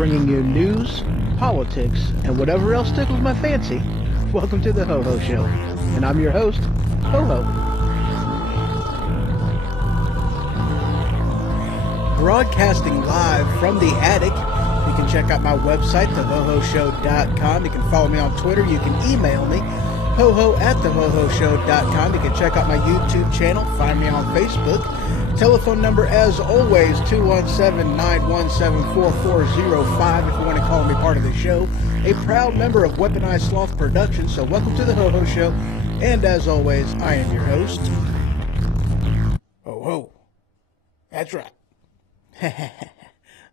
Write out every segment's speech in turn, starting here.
bringing you news, politics, and whatever else tickles my fancy. Welcome to the Ho Ho Show, and I'm your host, Ho Ho. Broadcasting live from the attic. You can check out my website, thehohoshow.com. You can follow me on Twitter. You can email me, hoho@thehohoshow.com. You can check out my YouTube channel. Find me on Facebook. Telephone number, as always, 217-917-4405 if you want to call me part of the show. A proud member of Weaponized Sloth Productions, so welcome to the Ho Ho Show. And as always, I am your host, Ho Ho. That's right.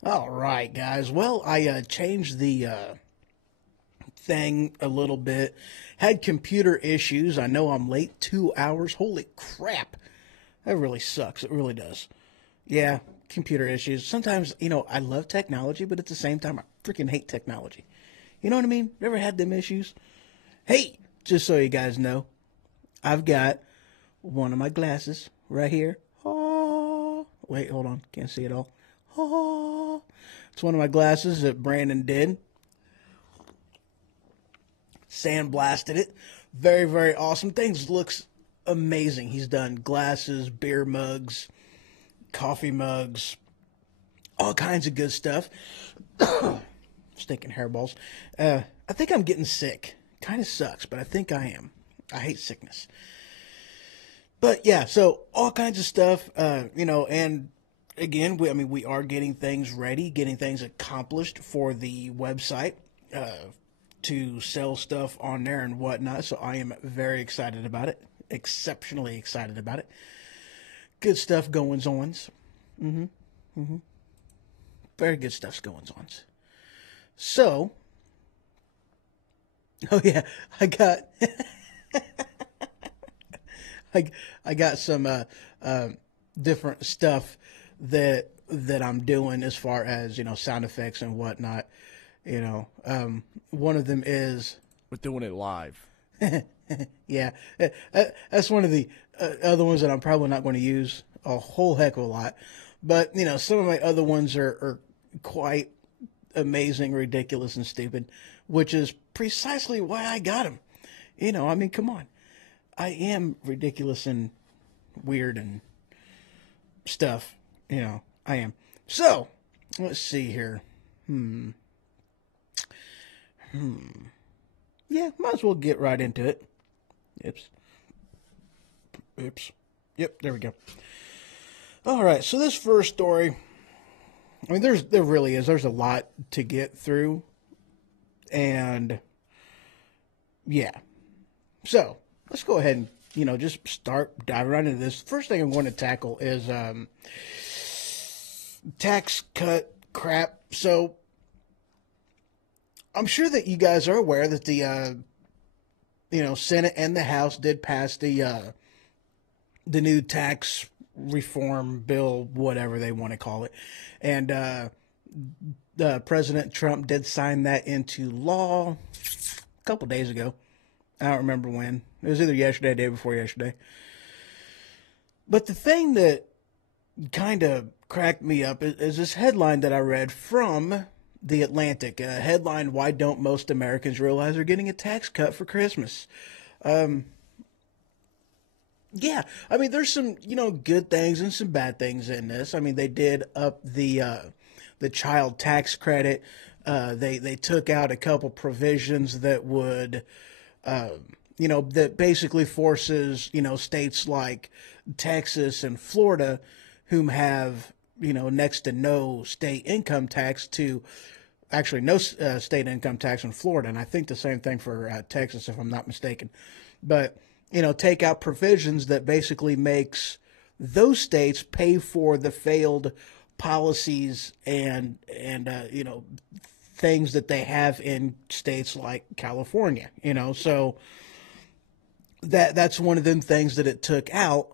All right, guys. Well, I changed the thing a little bit. Had computer issues. I know I'm late 2 hours. Holy crap. That really sucks. It really does. Yeah, computer issues. Sometimes, I love technology, but at the same time, I freaking hate technology. You know what I mean? Never had them issues? Hey, just so you guys know, I've got one of my glasses right here. Oh, wait, hold on. Can't see it all. Oh, it's one of my glasses that Brandon did. Sandblasted it. Very, very awesome. Things looks amazing. He's done glasses, beer mugs, coffee mugs, all kinds of good stuff. Stinking hairballs. I think I'm getting sick. Kind of sucks, but I think I am. I hate sickness. But yeah, so all kinds of stuff, and again, we are getting things ready, getting things accomplished for the website, to sell stuff on there and whatnot. So I am very excited about it. Exceptionally excited about it. Good stuff goings ons. Very good stuff's goings ons. So, oh yeah, I got I got some different stuff that I'm doing as far as sound effects and whatnot. One of them is we're doing it live. Yeah, that's one of the other ones that I'm probably not going to use a whole heck of a lot. But, you know, some of my other ones are quite amazing, ridiculous, and stupid, which is precisely why I got them. You know, I mean, come on. I am ridiculous and weird and stuff. You know, I am. So, let's see here. Yeah, might as well get right into it. Oops. Yep, there we go. All right, so this first story, I mean, there really is. There's a lot to get through, and yeah. So let's go ahead and just start diving right into this. First thing I'm going to tackle is tax cut crap. So I'm sure that you guys are aware that the Senate and the House did pass the new tax reform bill, whatever they want to call it, and President Trump did sign that into law a couple days ago. I don't remember when. It was either yesterday or the day before yesterday. But the thing that kind of cracked me up is this headline that I read from The Atlantic. A headline, "Why Don't Most Americans Realize They're Getting a Tax Cut for Christmas?" Yeah, I mean, there's some, good things and some bad things in this. I mean, they did up the child tax credit. They took out a couple provisions that would, that basically forces, states like Texas and Florida, whom have, next to no state income tax to, actually no state income tax in Florida. And I think the same thing for Texas, if I'm not mistaken. But take out provisions that basically makes those states pay for the failed policies and things that they have in states like California. So that's one of them things that it took out.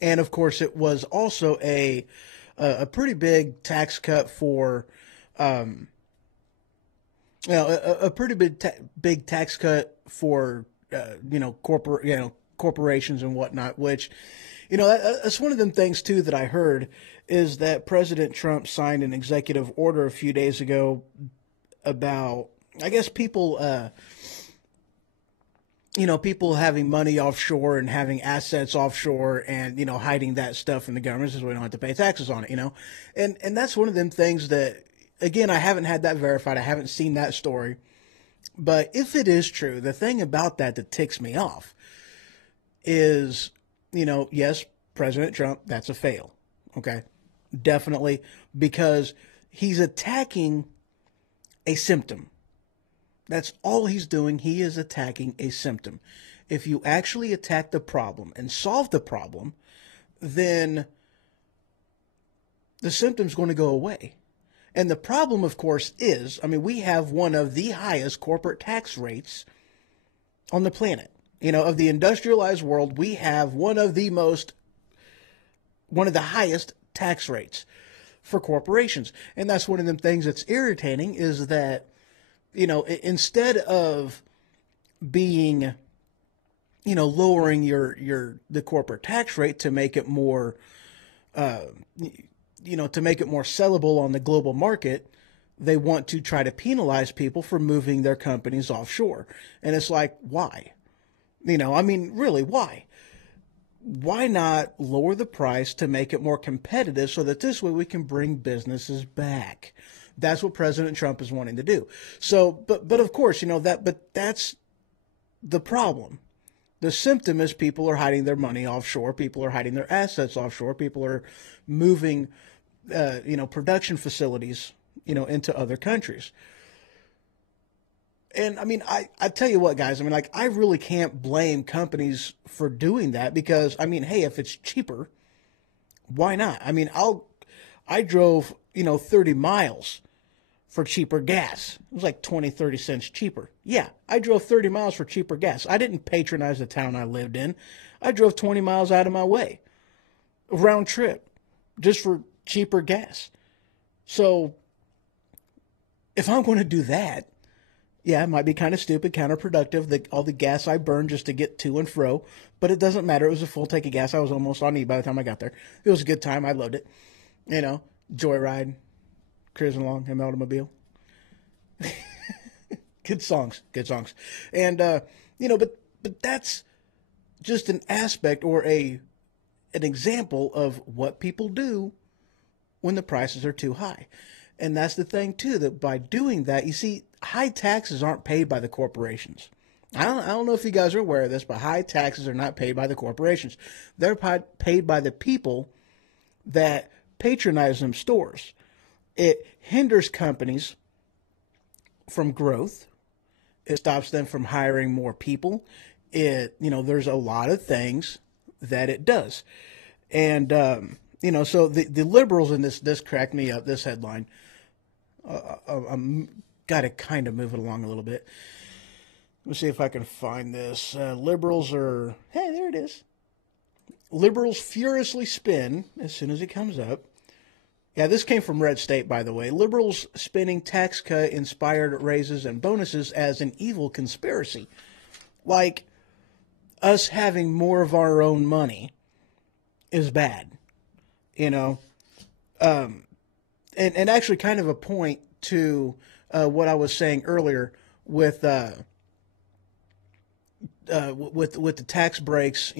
And of course, it was also a pretty big tax cut for a pretty big tax cut for corporations and whatnot, which, that's one of them things too that I heard is that President Trump signed an executive order a few days ago about, I guess, people having money offshore and having assets offshore and, hiding that stuff in the government so we don't have to pay taxes on it, and that's one of them things that, again, I haven't had that verified. I haven't seen that story. But if it is true, the thing about that ticks me off is, yes, President Trump, that's a fail. Okay. Definitely, because he's attacking a symptom. That's all he's doing. He is attacking a symptom. If you actually attack the problem and solve the problem, then the symptom's going to go away. And the problem, of course, is, I mean, we have one of the highest corporate tax rates on the planet. Of the industrialized world, we have one of the highest tax rates for corporations. And that's one of them things that's irritating is that, instead of being, lowering the corporate tax rate to make it more, to make it more sellable on the global market, they want to try to penalize people for moving their companies offshore. And it's like, why? I mean, really, why? Why not lower the price to make it more competitive so that this way we can bring businesses back? That's what President Trump is wanting to do. So, but of course, but that's the problem. The symptom is people are hiding their money offshore. People are hiding their assets offshore. People are moving, production facilities, into other countries. And I mean, I tell you what, guys, I mean, like, I really can't blame companies for doing that because, I mean, hey, if it's cheaper, why not? I mean, I drove, 30 miles for cheaper gas. It was like 20, 30 cents cheaper. Yeah, I drove 30 miles for cheaper gas. I didn't patronize the town I lived in. I drove 20 miles out of my way, round trip, just for cheaper gas. So if I'm going to do that, Yeah, it might be kind of stupid, counterproductive, all the gas I burned just to get to and fro, but it doesn't matter. It was a full tank of gas. I was almost on E by the time I got there. It was a good time. I loved it. You know, joyride, cruising along in my automobile. Good songs, good songs. And, but that's just an aspect or an example of what people do when the prices are too high. And that's the thing, too, that by doing that, you see, high taxes aren't paid by the corporations. I don't know if you guys are aware of this, but high taxes are not paid by the corporations. They're paid by the people that patronize them stores. It hinders companies from growth. It stops them from hiring more people. There's a lot of things that it does. And, so the liberals in this cracked me up, this headline. I'm got to kind of move it along a little bit. Let's see if I can find this. Liberals are, hey, there it is. Liberals furiously spin as soon as it comes up. Yeah, this came from Red State, by the way. Liberals spinning tax cut inspired raises and bonuses as an evil conspiracy. Like, us having more of our own money is bad, and actually kind of a point to what I was saying earlier with the tax breaks,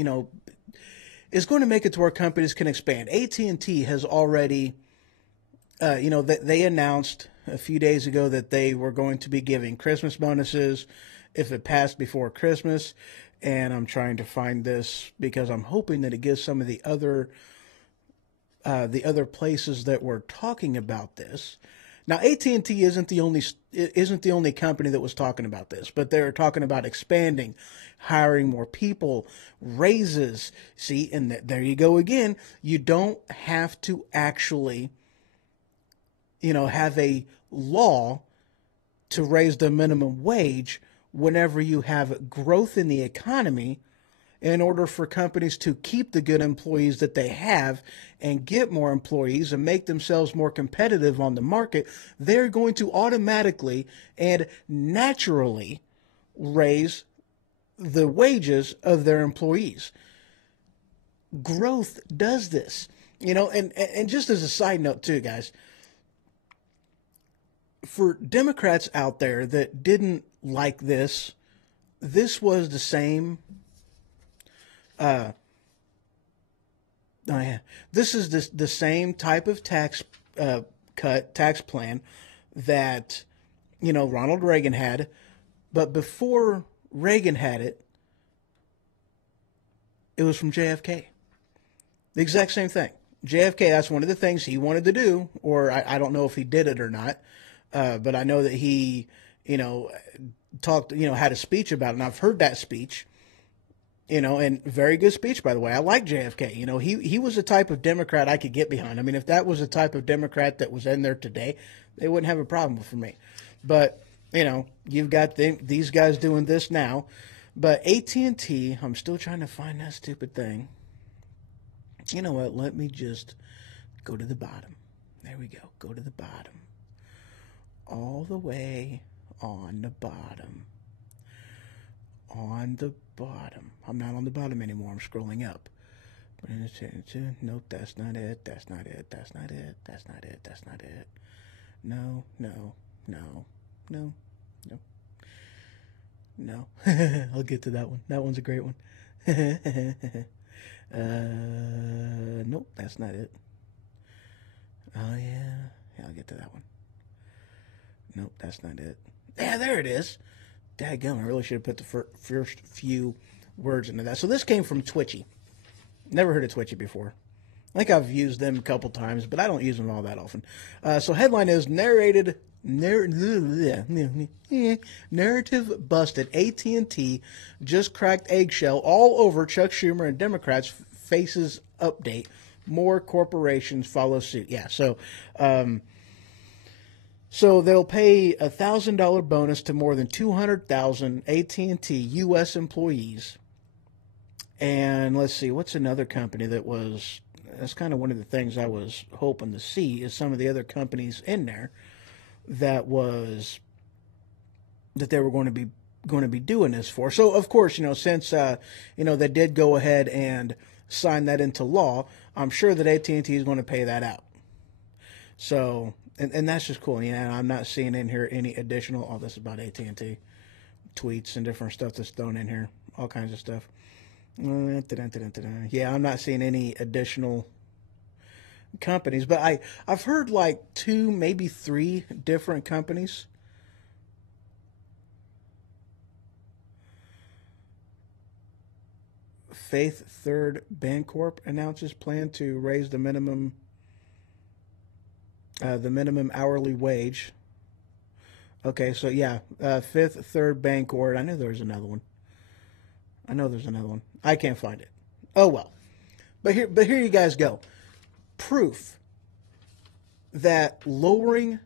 is going to make it to where companies can expand. AT&T has already, they announced a few days ago that they were going to be giving Christmas bonuses if it passed before Christmas. And I'm trying to find this because I'm hoping that it gives some of the other places that were talking about this. Now, AT&T isn't the only company that was talking about this, but they're talking about expanding, hiring more people, raises. See, and there you go again. You don't have to actually, have a law to raise the minimum wage whenever you have growth in the economy in order for companies to keep the good employees that they have and get more employees and make themselves more competitive on the market. They're going to automatically and naturally raise the wages of their employees. Growth does this, and just as a side note too, guys, for Democrats out there that didn't like this was the same. This is the same type of tax plan that Ronald Reagan had, but before Reagan had it, it was from JFK. The exact same thing. JFK, that's one of the things he wanted to do, or I don't know if he did it or not, but I know that he, talked, had a speech about it, and I've heard that speech, and very good speech, by the way. I like JFK. He was the type of Democrat I could get behind. I mean, if that was the type of Democrat that was in there today, they wouldn't have a problem with me. But, you've got these guys doing this now. But AT&T, I'm still trying to find that stupid thing. You know what? Let me just go to the bottom. There we go. Go to the bottom. All the way on the bottom. On the bottom. I'm not on the bottom anymore. I'm scrolling up. Nope, that's not it. That's not it. That's not it. That's not it. That's not it. No. I'll get to that one. That one's a great one. Nope, that's not it. Oh, yeah. I'll get to that one. Nope, that's not it. Yeah, there it is. Dadgum, I really should have put the first few words into that. So this came from Twitchy. Never heard of Twitchy before. I think I've used them a couple times, but I don't use them all that often. So headline is narrative busted. AT&T just cracked eggshell all over Chuck Schumer and Democrats faces update. More corporations follow suit. Yeah, so they'll pay a $1,000 bonus to more than 200,000 AT&T U.S. employees. And let's see, what's another company that's kind of one of the things I was hoping to see is some of the other companies in there that that they were going to be doing this for. So of course, since they did go ahead and sign that into law, I'm sure that AT&T is going to pay that out. So and that's just cool. I'm not seeing in here any additional. Oh, this is about AT&T tweets and different stuff that's thrown in here, all kinds of stuff. Yeah, I'm not seeing any additional companies, but I've heard like 2, maybe 3 different companies. Faith Third Bancorp announces plan to raise the minimum hourly wage. Okay, so yeah, Fifth Third Bancorp. I knew there was another one. I can't find it. Oh well. But here you guys go. Proof that lowering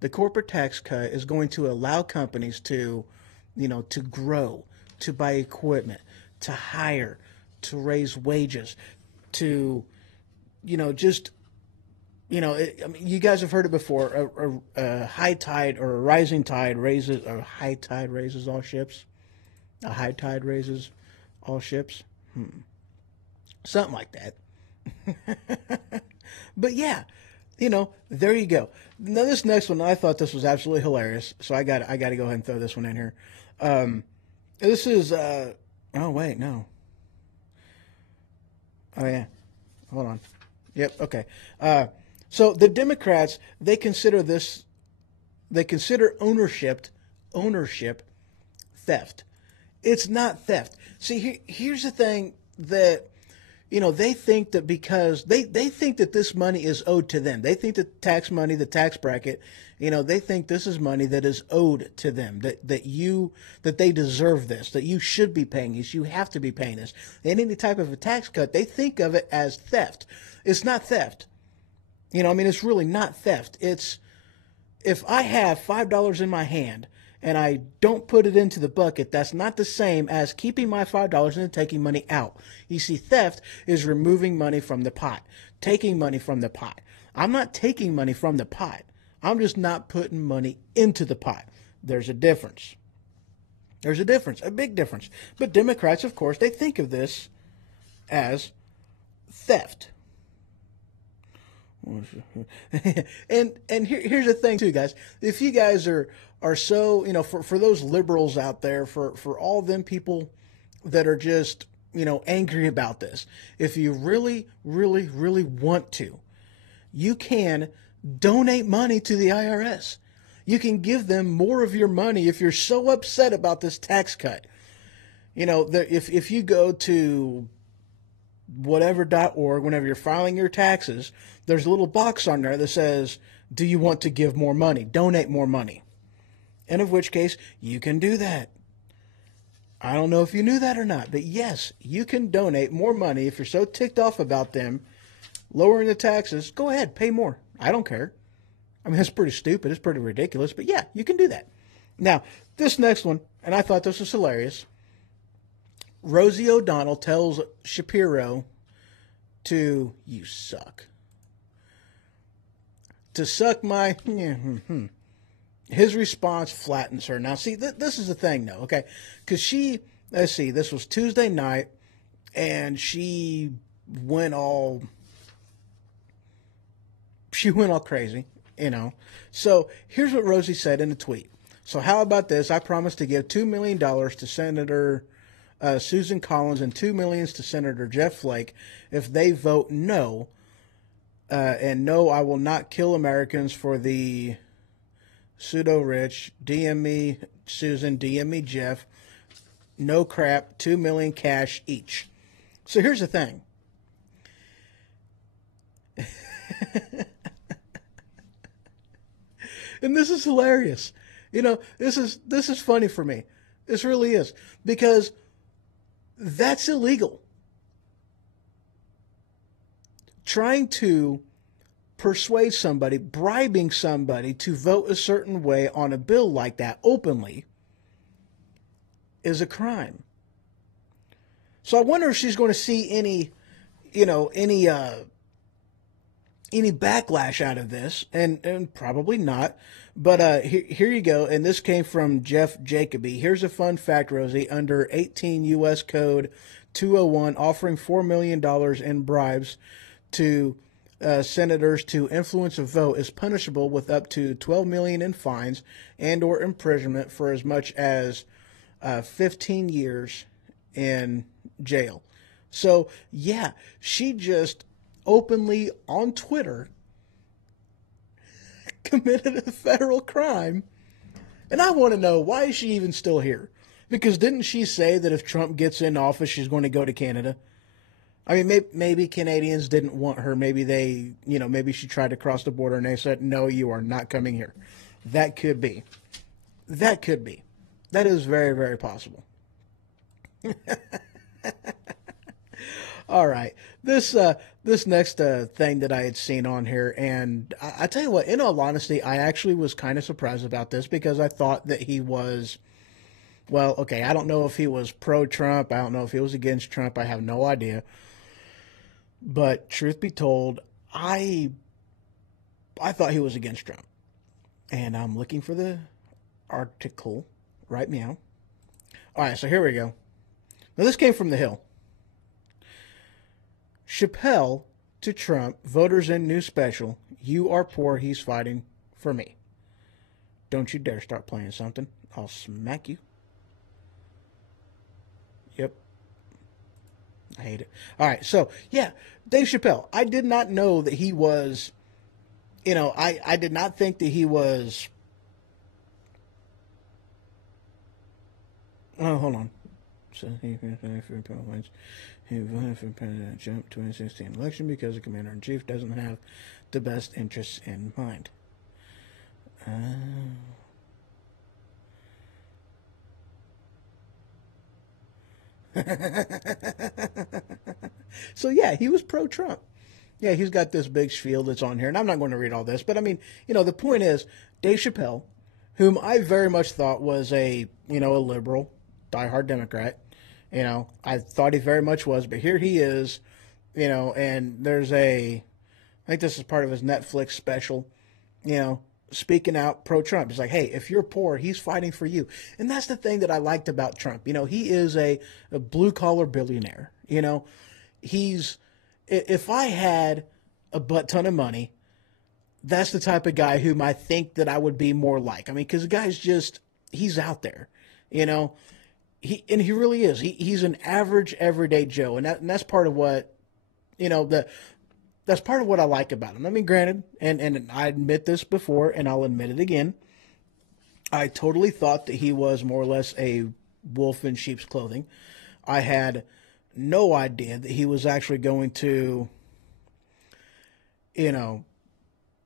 the corporate tax cut is going to allow companies to, to grow, to buy equipment, to hire, to raise wages, to, just, you guys have heard it before. A high tide or a rising tide raises, or high tide raises all ships. A high tide raises all ships. Something like that. But yeah, there you go. Now this next one, I thought this was absolutely hilarious, so I got to go ahead and throw this one in here. This is oh wait, no. Oh yeah, hold on. Yep, okay. So the Democrats, they consider ownership theft. It's not theft. See, here's the thing that, they think that because they think that this money is owed to them. They think that tax money, the tax bracket, they think this is money that is owed to them, that they deserve this, that you should be paying this, you have to be paying this. And any type of a tax cut, they think of it as theft. It's not theft. It's really not theft. It's, if I have $5 in my hand and I don't put it into the bucket, that's not the same as keeping my $5 and taking money out. You see, theft is removing money from the pot, taking money from the pot. I'm not taking money from the pot. I'm just not putting money into the pot. There's a difference. There's a difference, a big difference. But Democrats, of course, they think of this as theft. and here's the thing too, guys. If you guys are so, for those liberals out there, for all them people that are just, angry about this, if you really, really, really want to, you can donate money to the IRS. You can give them more of your money if you're so upset about this tax cut. If you go to whatever.org, whenever you're filing your taxes, there's a little box on there that says, do you want to give more money? Donate more money. And of which case, you can do that. I don't know if you knew that or not, but yes, you can donate more money if you're so ticked off about them lowering the taxes. Go ahead, pay more. I don't care. It's pretty stupid. It's pretty ridiculous, but yeah, you can do that. Now, this next one, and I thought this was hilarious. Rosie O'Donnell tells Shapiro to, you suck. To suck my... His response flattens her. Now, see, this is the thing, though, okay? Because let's see, this was Tuesday night, and she went all crazy, So here's what Rosie said in a tweet. So how about this? I promise to give $2 million to Senator Susan Collins and $2 million to Senator Jeff Flake if they vote no. And no, I will not kill Americans for the pseudo-rich. DM me Susan, DM me Jeff. No crap, $2 million cash each. So here's the thing. And this is hilarious. This is funny for me. This really is. Because that's illegal. Trying to persuade somebody, bribing somebody to vote a certain way on a bill like that openly is a crime. So I wonder if she's going to see any any backlash out of this, and probably not. But here you go, and this came from Jeff Jacoby. Here's a fun fact, Rosie. Under 18 U.S. Code 201, offering $4 million in bribes to senators to influence a vote is punishable with up to $12 million in fines and or imprisonment for as much as 15 years in jail. So, yeah, she just openly on Twitter committed a federal crime. And I want to know, why is she even still here? Because didn't she say that if Trump gets in office, she's going to go to Canada? I mean, maybe Canadians didn't want her. Maybe maybe she tried to cross the border and they said, no, you are not coming here. That could be. That could be. That is very, very possible. All right. This next thing that I had seen on here, and I tell you what, in all honesty, I actually was kind of surprised about this because I thought that he was, well, okay, I don't know if he was pro-Trump. I don't know if he was against Trump. I have no idea. But truth be told, I thought he was against Trump. And I'm looking for the article right meow. All right, so here we go. Now, this came from The Hill. Chappelle to Trump, voters in new special. You are poor, he's fighting for me. Don't you dare start playing something. I'll smack you. Yep. I hate it. All right, so, yeah, Dave Chappelle. I did not know that he was, I did not think that he was, oh, hold on. So he voted for President Trump 2016 election because the commander-in-chief doesn't have the best interests in mind. So, yeah, he was pro-Trump. Yeah, he's got this big spiel that's on here, and I'm not going to read all this, but I mean, the point is, Dave Chappelle, whom I very much thought was a liberal, diehard Democrat, I thought he very much was, but here he is, and there's I think this is part of his Netflix special, speaking out pro-Trump. It's like, hey, if you're poor, he's fighting for you. And that's the thing that I liked about Trump. He is a blue-collar billionaire. If I had a butt ton of money, that's the type of guy whom I think that I would be more like. I mean, because the guy's he's out there, He really is. He's an average, everyday Joe, and that's part of what, that's part of what I like about him. I mean, granted, and I admit this before, and I'll admit it again, I totally thought that he was more or less a wolf in sheep's clothing. I had no idea that he was actually going to,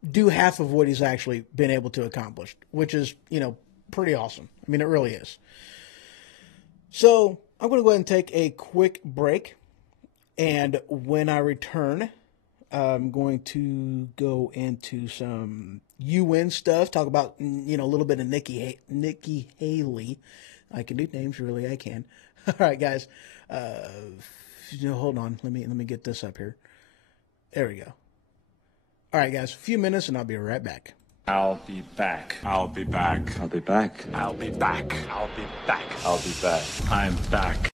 do half of what he's actually been able to accomplish, which is, pretty awesome. I mean, it really is. So I'm going to go ahead and take a quick break, and when I return, I'm going to go into some UN stuff, talk about, a little bit of Nikki Haley. I can do names, really, I can. All right, guys, hold on, let me get this up here. There we go. All right, guys, a few minutes, and I'll be right back. I'll be back. I'll be back. I'll be back. I'll be back. I'll be back. I'll be back. I'm back.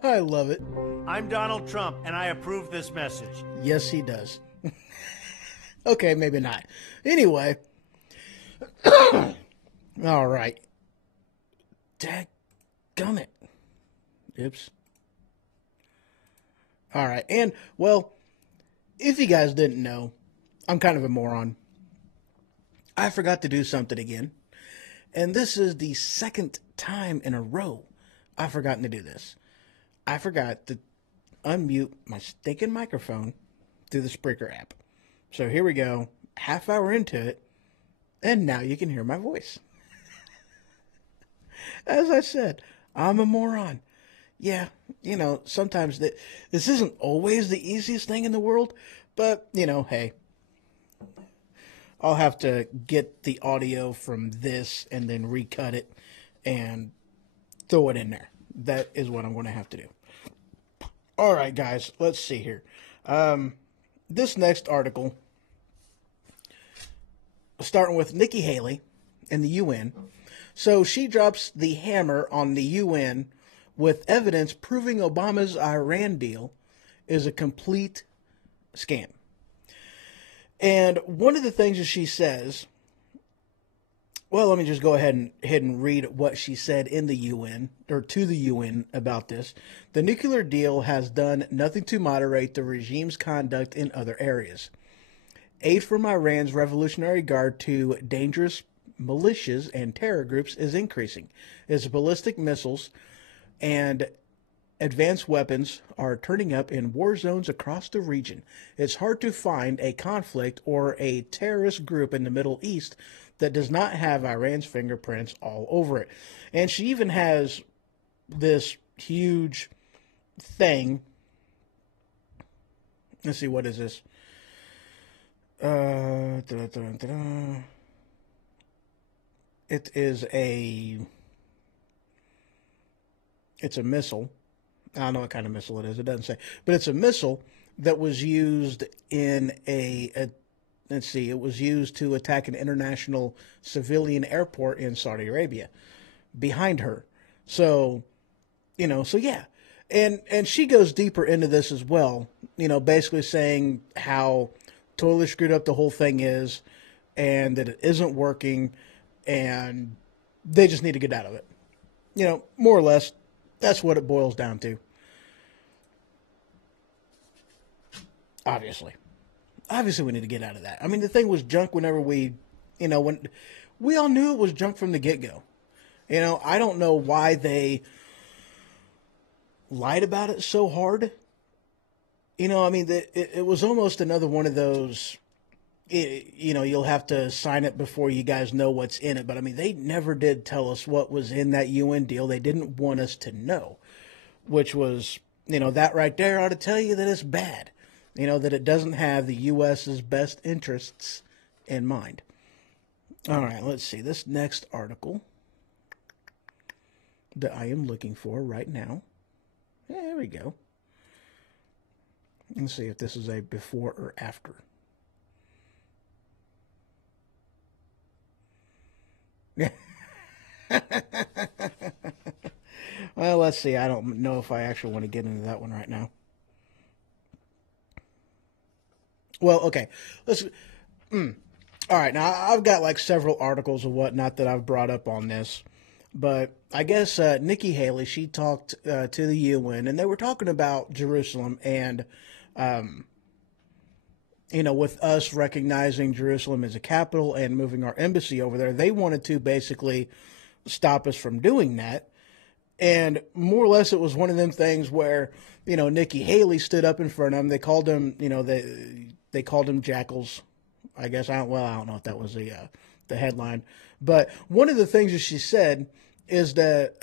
I love it. I'm Donald Trump, and I approve this message. Yes, he does. Okay, maybe not. Anyway. All right. Dadgummit. Oops. All right. And, well, if you guys didn't know, I'm kind of a moron. I forgot to do something again. And this is the second time in a row I've forgotten to do this. I forgot to unmute my stinking microphone through the Spreaker app. So here we go, half hour into it, and now you can hear my voice. As I said, I'm a moron. Yeah, sometimes this isn't always the easiest thing in the world, but, hey. I'll have to get the audio from this and then recut it and throw it in there. That is what I'm going to have to do. All right, guys, let's see here. This next article, starting with Nikki Haley and the UN. So she drops the hammer on the UN with evidence proving Obama's Iran deal is a complete scam. And one of the things that she says, well, let me just go ahead and read what she said in the UN, or to the UN about this. The nuclear deal has done nothing to moderate the regime's conduct in other areas. Aid from Iran's Revolutionary Guard to dangerous militias and terror groups is increasing. Its ballistic missiles and advanced weapons are turning up in war zones across the region. It's hard to find a conflict or a terrorist group in the Middle East that does not have Iran's fingerprints all over it. And she even has this huge thing. Let's see, what is this? It's a missile. I don't know what kind of missile it is. It doesn't say. But it's a missile that was used in let's see, it was used to attack an international civilian airport in Saudi Arabia behind her. So, so yeah. And she goes deeper into this as well, basically saying how totally screwed up the whole thing is and that it isn't working and they just need to get out of it. More or less, that's what it boils down to. Obviously we need to get out of that. I mean, the thing was junk whenever when we all knew it was junk from the get-go. I don't know why they lied about it so hard. I mean, it was almost another one of those. You'll have to sign it before you guys know what's in it. But I mean, they never did tell us what was in that UN deal. They didn't want us to know, which was, that right there ought to tell you that it's bad. That it doesn't have the U.S.'s best interests in mind. All right, let's see. This next article that I am looking for right now. Yeah, there we go. Let's see if this is a before or after. Well, let's see. I don't know if I actually want to get into that one right now. Well, okay. Let's. All right. Now, I've got like several articles and whatnot that I've brought up on this. But I guess Nikki Haley, she talked to the UN, and they were talking about Jerusalem and, with us recognizing Jerusalem as a capital and moving our embassy over there, they wanted to basically stop us from doing that. And more or less, it was one of them things where, Nikki Haley stood up in front of them. They called them, they called them jackals. I guess I don't know if that was the headline, but one of the things that she said is that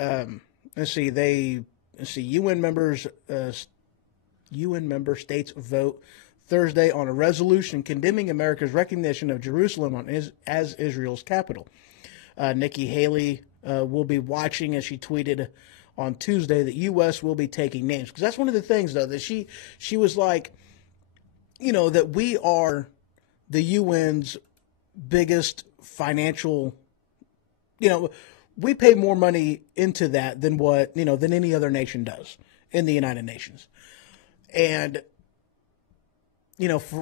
UN member states vote Thursday on a resolution condemning America's recognition of Jerusalem as Israel's capital. Nikki Haley will be watching, as she tweeted on Tuesday, that U.S. will be taking names, because that's one of the things though that she was like, that we are the UN's biggest financial, we pay more money into that than than any other nation does in the United Nations. And,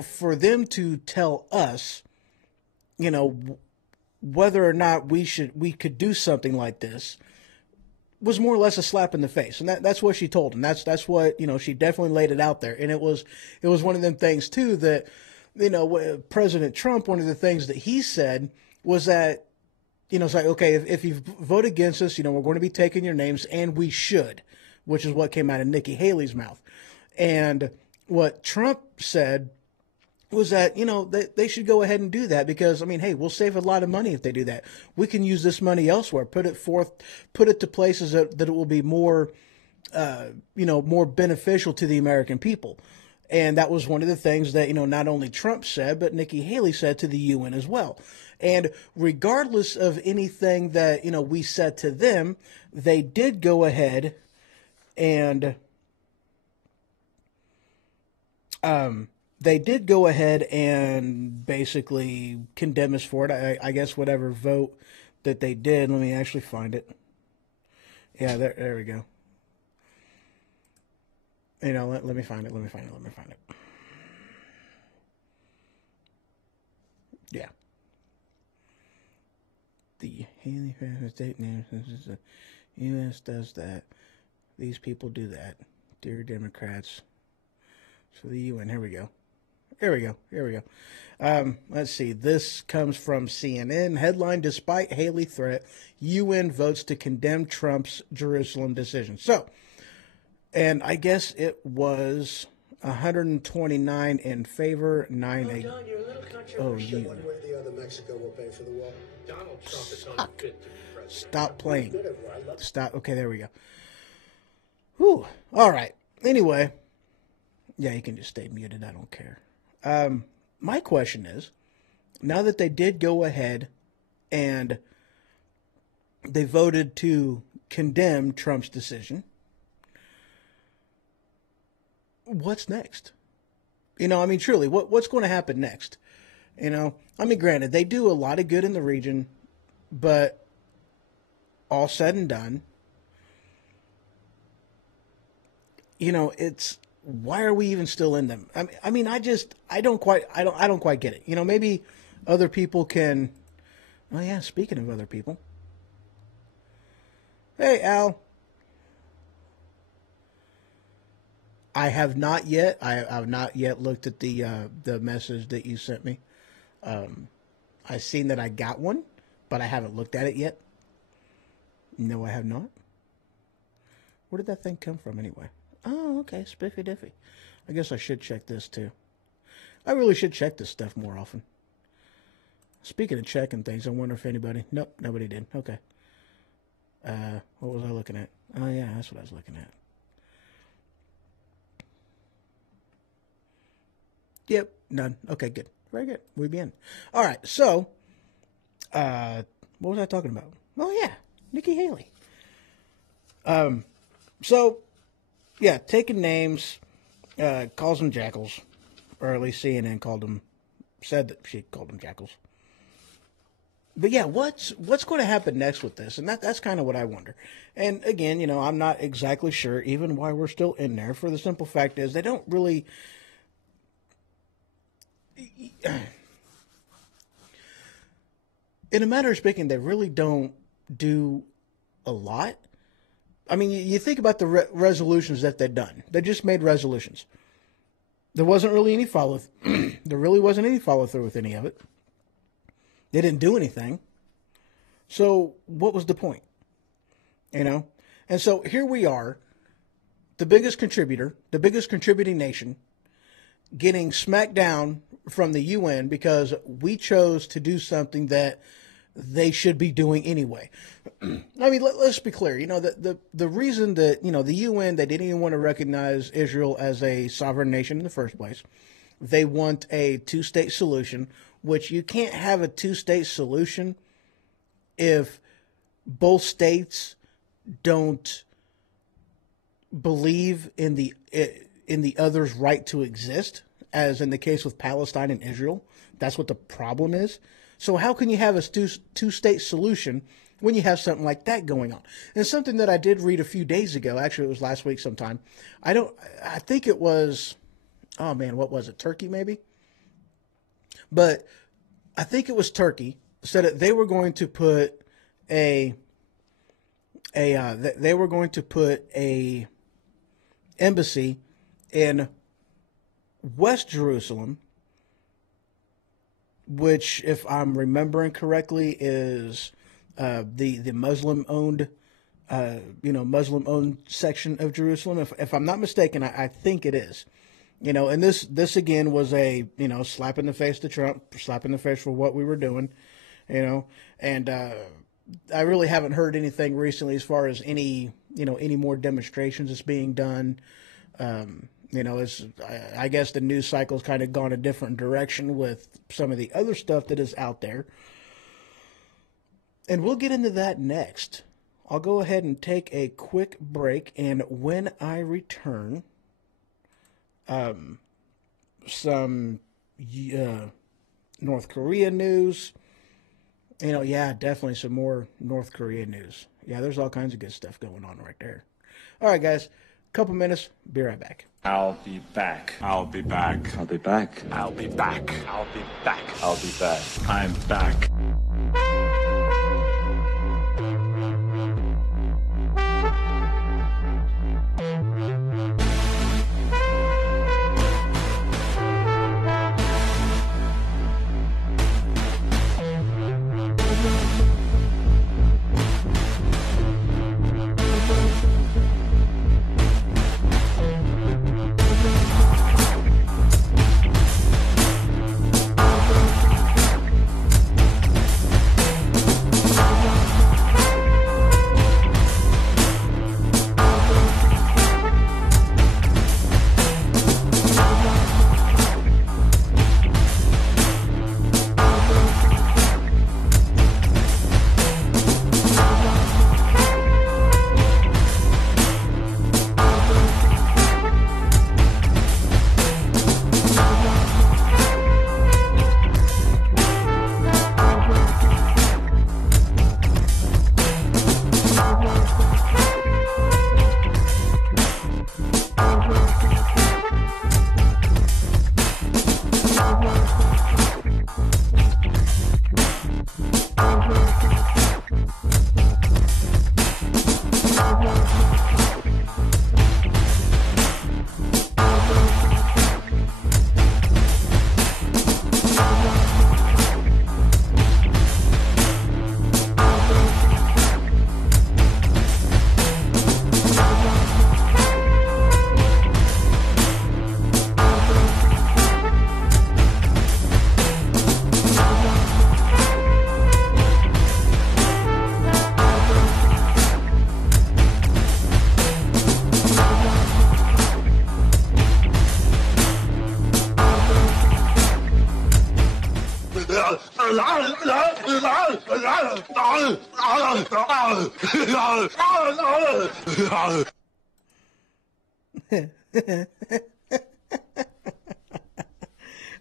for them to tell us, whether or not we could do something like this was more or less a slap in the face. And that's what she told him. That's what, she definitely laid it out there. And it was one of them things too that, President Trump, one of the things that he said was that, it's like, okay, if you vote against us, we're going to be taking your names, and we should, which is what came out of Nikki Haley's mouth. And what Trump said was that, they should go ahead and do that because, I mean, hey, we'll save a lot of money if they do that. We can use this money elsewhere, put it to places that it will be more, more beneficial to the American people. And that was one of the things that, not only Trump said, but Nikki Haley said to the UN as well. And regardless of anything that, we said to them, they did go ahead and basically condemn us for it. I guess whatever vote that they did. Let me actually find it. Yeah, there we go. Let me find it. Yeah. The Haley state name. U.S. does that. These people do that. Dear Democrats. So the UN. Here we go. Let's see. This comes from CNN. Headline: Despite Haley threat, UN votes to condemn Trump's Jerusalem decision. So, and I guess it was 129 in favor, 9 against. Oh, you. One way or the other, Mexico will pay for the wall. Donald Trump is unfit to be president. Stop playing. Stop. Okay, there we go. Whew. All right. Anyway. Yeah, you can just stay muted. I don't care. My question is, now that they did go ahead and they voted to condemn Trump's decision, what's next? Truly, what's going to happen next? Granted, they do a lot of good in the region, but all said and done, it's, why are we even still in them? I don't quite get it. Maybe other people can. Oh yeah, speaking of other people. Hey, Al. I have not yet. I've not yet looked at the message that you sent me. I've seen that I got one, but I haven't looked at it yet. No, I have not. Where did that thing come from anyway? Oh, okay, Spiffy Diffy. I guess I should check this too. I really should check this stuff more often. Speaking of checking things, I wonder if anybody... Nope, nobody did. Okay. What was I looking at? Oh, yeah, that's what I was looking at. Yep, none. Okay, good. Very good. We be in. All right, so... what was I talking about? Oh, yeah, Nikki Haley. So, yeah, taking names, calls them jackals. Or at least CNN said that she called them jackals. But yeah, what's going to happen next with this? And that's kind of what I wonder. And again, you know, I'm not exactly sure even why we're still in there. For the simple fact is they don't really... In a matter of speaking, they really don't do a lot. I mean, you think about the resolutions that they've done. They just made resolutions. There wasn't really any follow... there really wasn't any follow-through with any of it. They didn't do anything. So what was the point? You know? And so here we are, the biggest contributor, the biggest contributing nation, getting smacked down from the UN because we chose to do something that they should be doing anyway. I mean, let's be clear. You know, the reason that, you know, the UN, they didn't even want to recognize Israel as a sovereign nation in the first place. They want a two-state solution, which you can't have a two-state solution if both states don't believe in the other's right to exist, as in the case with Palestine and Israel. That's what the problem is. So how can you have a two-state solution when you have something like that going on? And something that I did read a few days ago, actually it was last week sometime. I think it was, oh man, what was it? Turkey maybe? But I think it was Turkey said that they were going to put a embassy in West Jerusalem, which, if I'm remembering correctly, is the Muslim-owned Muslim-owned section of Jerusalem. If I'm not mistaken, I think it is. You know, and this again was a, you know, slap in the face to Trump, slap in the face for what we were doing, you know, and I really haven't heard anything recently as far as any more demonstrations that's being done. You know, I guess the news cycle's kind of gone a different direction with some of the other stuff that is out there. And we'll get into that next. I'll go ahead and take a quick break, and when I return, some North Korea news. You know, yeah, definitely some more North Korea news. Yeah, there's all kinds of good stuff going on right there. All right, guys, couple minutes. Be right back. I'll be back. I'll be back. I'll be back. I'll be back. I'll be back. I'll be back. I'm back.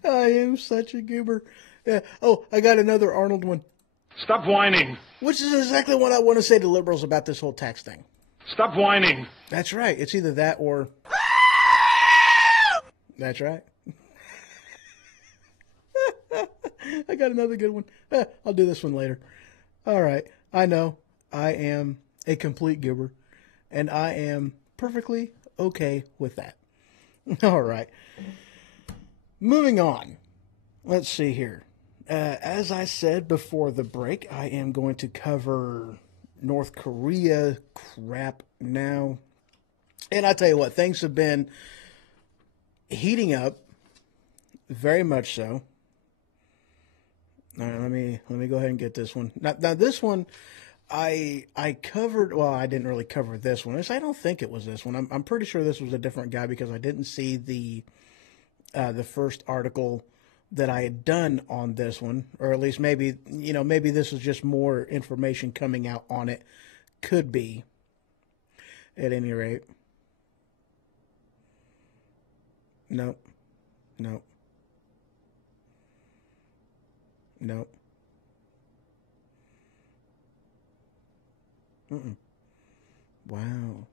I am such a goober. Yeah. Oh, I got another Arnold one. Stop whining. Which is exactly what I want to say to liberals about this whole tax thing. Stop whining. That's right. It's either that or... That's right. I got another good one. I'll do this one later. All right. I know I am a complete goober, and I am perfectly okay with that. All right. Moving on. Let's see here. As I said before the break, I am going to cover North Korea crap now. And I tell you what, things have been heating up, very much so. All right, let me go ahead and get this one. Now this one, I covered. Well, I didn't really cover this one. I don't think it was this one. I'm pretty sure this was a different guy because I didn't see the first article that I had done on this one, or at least maybe this was just more information coming out on it. Could be. At any rate. Nope. Nope. Nope. Wow.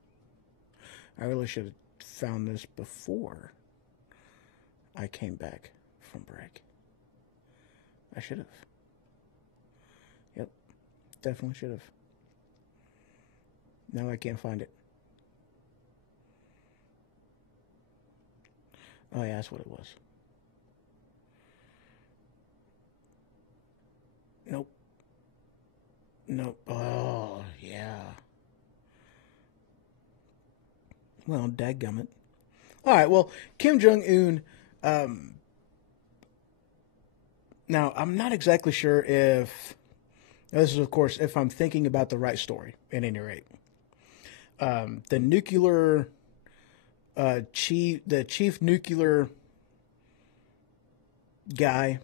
I really should have found this before I came back from break. I should have. Yep. Definitely should have. Now I can't find it. Oh yeah, that's what it was. Nope. Nope. Oh, yeah. Well, dadgummit. All right, well, Kim Jong-un, now, I'm not exactly sure if, this is, of course, if I'm thinking about the right story, at any rate. The nuclear, the chief nuclear guy,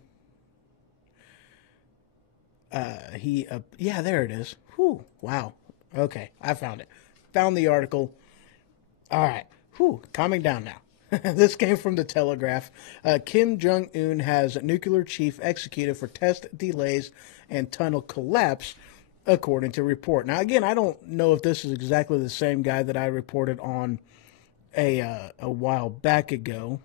yeah, there it is. Whew, wow. Okay, I found it. Found the article. All right. Whew, calming down now. This came from the Telegraph. Kim Jong-un has nuclear chief executed for test delays and tunnel collapse, according to report. Now, again, I don't know if this is exactly the same guy that I reported on a while back ago.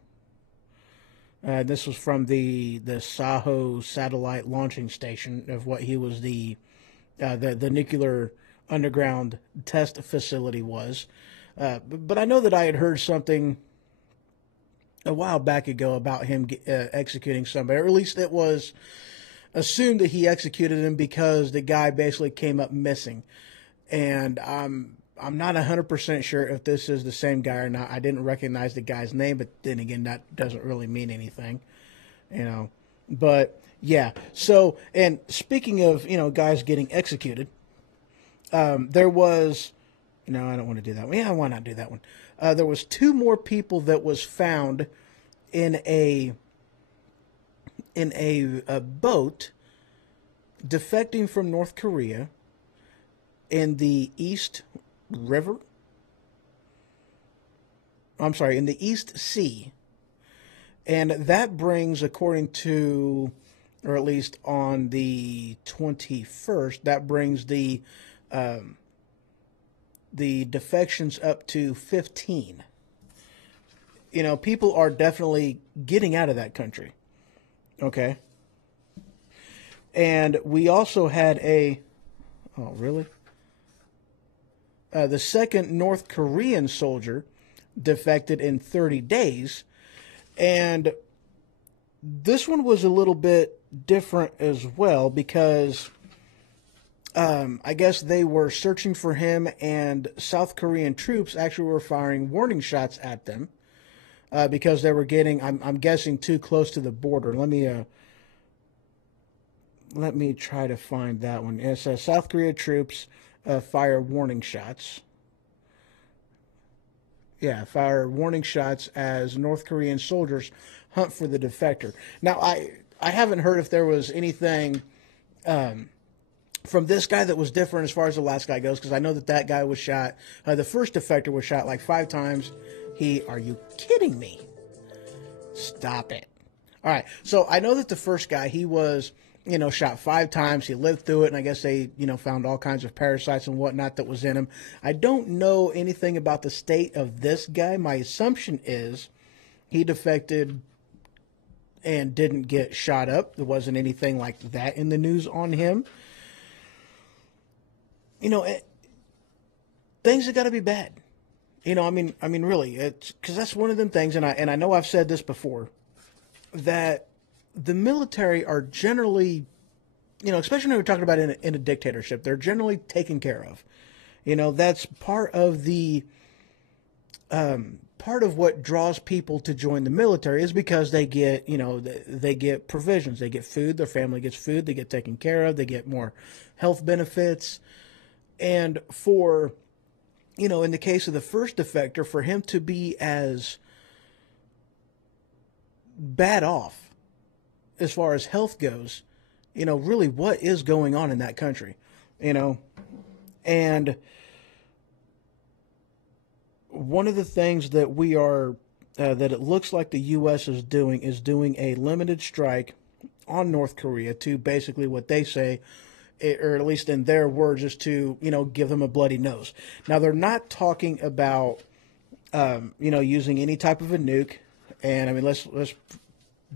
This was from the Saho satellite launching station of what he was the nuclear underground test facility was. But I know that I had heard something a while back ago about him executing somebody, or at least it was assumed that he executed him because the guy basically came up missing. And I'm not 100% sure if this is the same guy or not. I didn't recognize the guy's name, but then again, that doesn't really mean anything, you know. But yeah, so, and speaking of, guys getting executed, there was, no, I don't want to do that one. Yeah, why not do that one? There was 2 more people that was found in a boat defecting from North Korea in the East River. I'm sorry, in the East Sea. And that brings, according to, or at least on the 21st, that brings the defections up to 15. People are definitely getting out of that country. Okay. And we also had oh, really? The second North Korean soldier defected in 30 days. And this one was a little bit different as well because I guess they were searching for him, and South Korean troops actually were firing warning shots at them because they were getting, I'm guessing, too close to the border. Let me try to find that one. It says South Korea troops fire warning shots. Yeah, fire warning shots as North Korean soldiers hunt for the defector. Now, I haven't heard if there was anything from this guy that was different as far as the last guy goes, because I know that guy was shot. The first defector was shot like 5 times. Are you kidding me? Stop it. All right. So I know that the first guy, he was, shot 5 times. He lived through it, and I guess they, found all kinds of parasites and whatnot that was in him. I don't know anything about the state of this guy. My assumption is he defected and didn't get shot up. There wasn't anything like that in the news on him. Things have got to be bad. Really, it's because that's one of them things, and I know I've said this before, that the military are generally, especially when we're talking about in a dictatorship, they're generally taken care of. That's part of the part of what draws people to join the military is because they get, they get provisions, they get food, their family gets food, they get taken care of, they get more health benefits, and for, in the case of the first defector, for him to be as bad off as far as health goes, really what is going on in that country, and one of the things that we are, that it looks like the U.S. is doing a limited strike on North Korea to basically what they say, or at least in their words, is to, give them a bloody nose. Now, they're not talking about, using any type of a nuke. And let's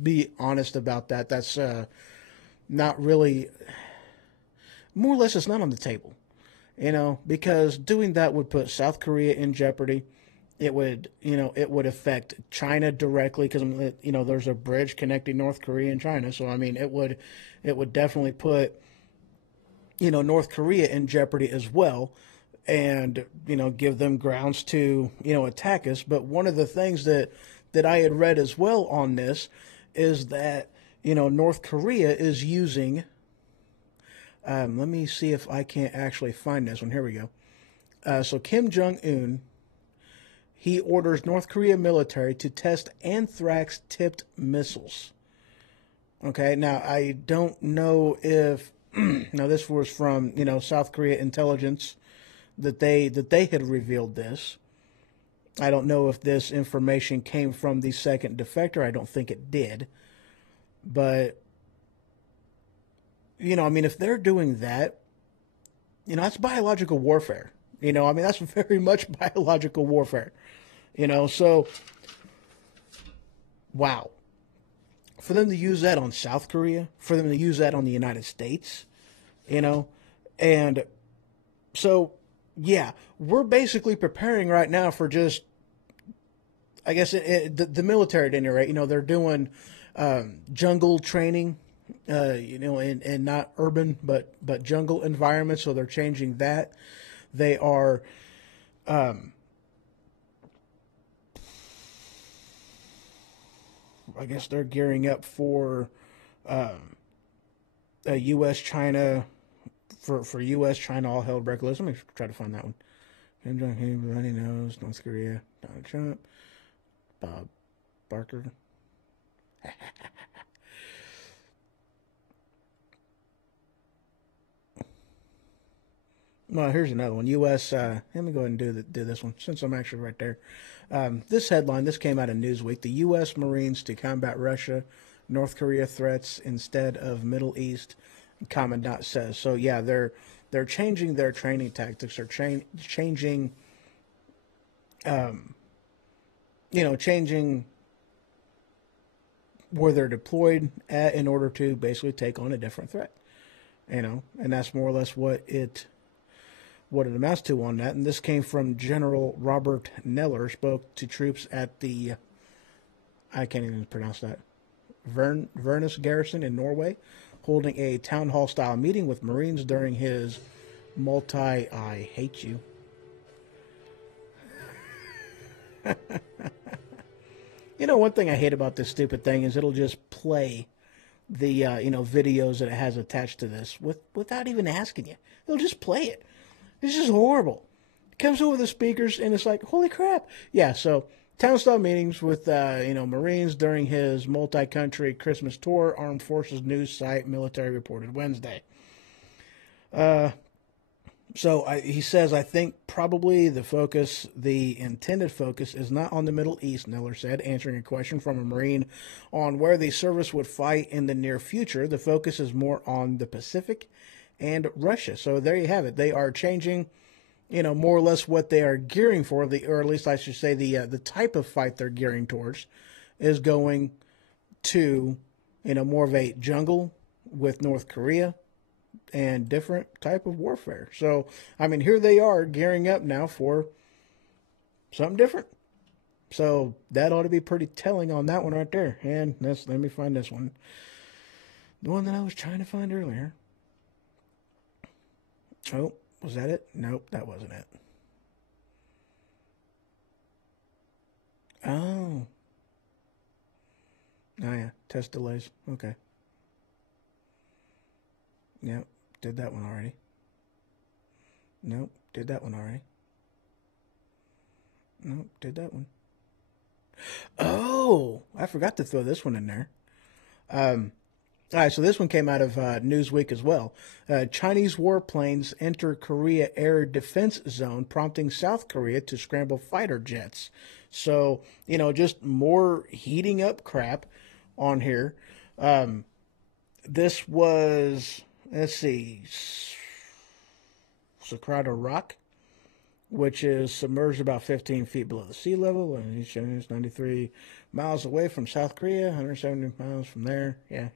be honest about that. That's not really, more or less, it's not on the table, because doing that would put South Korea in jeopardy. It would, it would affect China directly because, there's a bridge connecting North Korea and China. So, it would definitely put, North Korea in jeopardy as well, and, give them grounds to, attack us. But one of the things that I had read as well on this is that, North Korea is using, let me see if I can't actually find this one. Here we go. So Kim Jong-un, he orders North Korea military to test anthrax-tipped missiles. Okay, now I don't know if, now this was from, South Korea intelligence that they had revealed this. I don't know if this information came from the second defector. I don't think it did. But, if they're doing that, that's biological warfare. That's very much biological warfare. So, wow. For them to use that on South Korea, for them to use that on the United States, and so, yeah, we're basically preparing right now for just, I guess, the military at any rate. They're doing jungle training, and not urban, but jungle environments. So they're changing that. They are, I guess they're gearing up for a U.S.-China, for U.S.-China all-held reckless. Let me try to find that one. Kim Jong-un, Bloody Nose, North Korea, Donald Trump, Bob Barker. Well, here's another one. U.S. Let me go ahead and do this one since I'm actually right there. This headline, this came out of Newsweek. The U.S. Marines to combat Russia, North Korea threats instead of Middle East, Commandant says. So, yeah, they're changing their training tactics. They're changing, changing where they're deployed at in order to basically take on a different threat. And that's more or less what it amounts to on that. And this came from General Robert Neller, spoke to troops at the, I can't even pronounce that, Værnes Garrison in Norway, holding a town hall style meeting with Marines during his I hate you. One thing I hate about this stupid thing is it'll just play the, videos that it has attached to this without even asking you. It'll just play it. It's just horrible. It comes over the speakers and it's like, holy crap. Yeah, so town-style meetings with, Marines during his multi-country Christmas tour, Armed Forces News site, military reported Wednesday. He says, I think probably the intended focus is not on the Middle East, Miller said, answering a question from a Marine on where the service would fight in the near future. The focus is more on the Pacific and Russia. So there you have it. They are changing, more or less what they are gearing for, or at least I should say the type of fight they're gearing towards is going to, more of a jungle with North Korea and different type of warfare. So, I mean, here they are gearing up now for something different. So that ought to be pretty telling on that one right there. And let me find this one. The one that I was trying to find earlier. Oh, was that it? Nope, that wasn't it. Oh. Oh, yeah. Test delays. Okay. Yep. Did that one already. Nope. Did that one already. Nope. Did that one. Oh, I forgot to throw this one in there. All right, so this one came out of Newsweek as well. Chinese warplanes enter Korea air defense zone, prompting South Korea to scramble fighter jets. So, just more heating up crap on here. This was, let's see, Sokrada Rock, which is submerged about 15 feet below the sea level, and it's 93 miles away from South Korea, 170 miles from there. Yeah.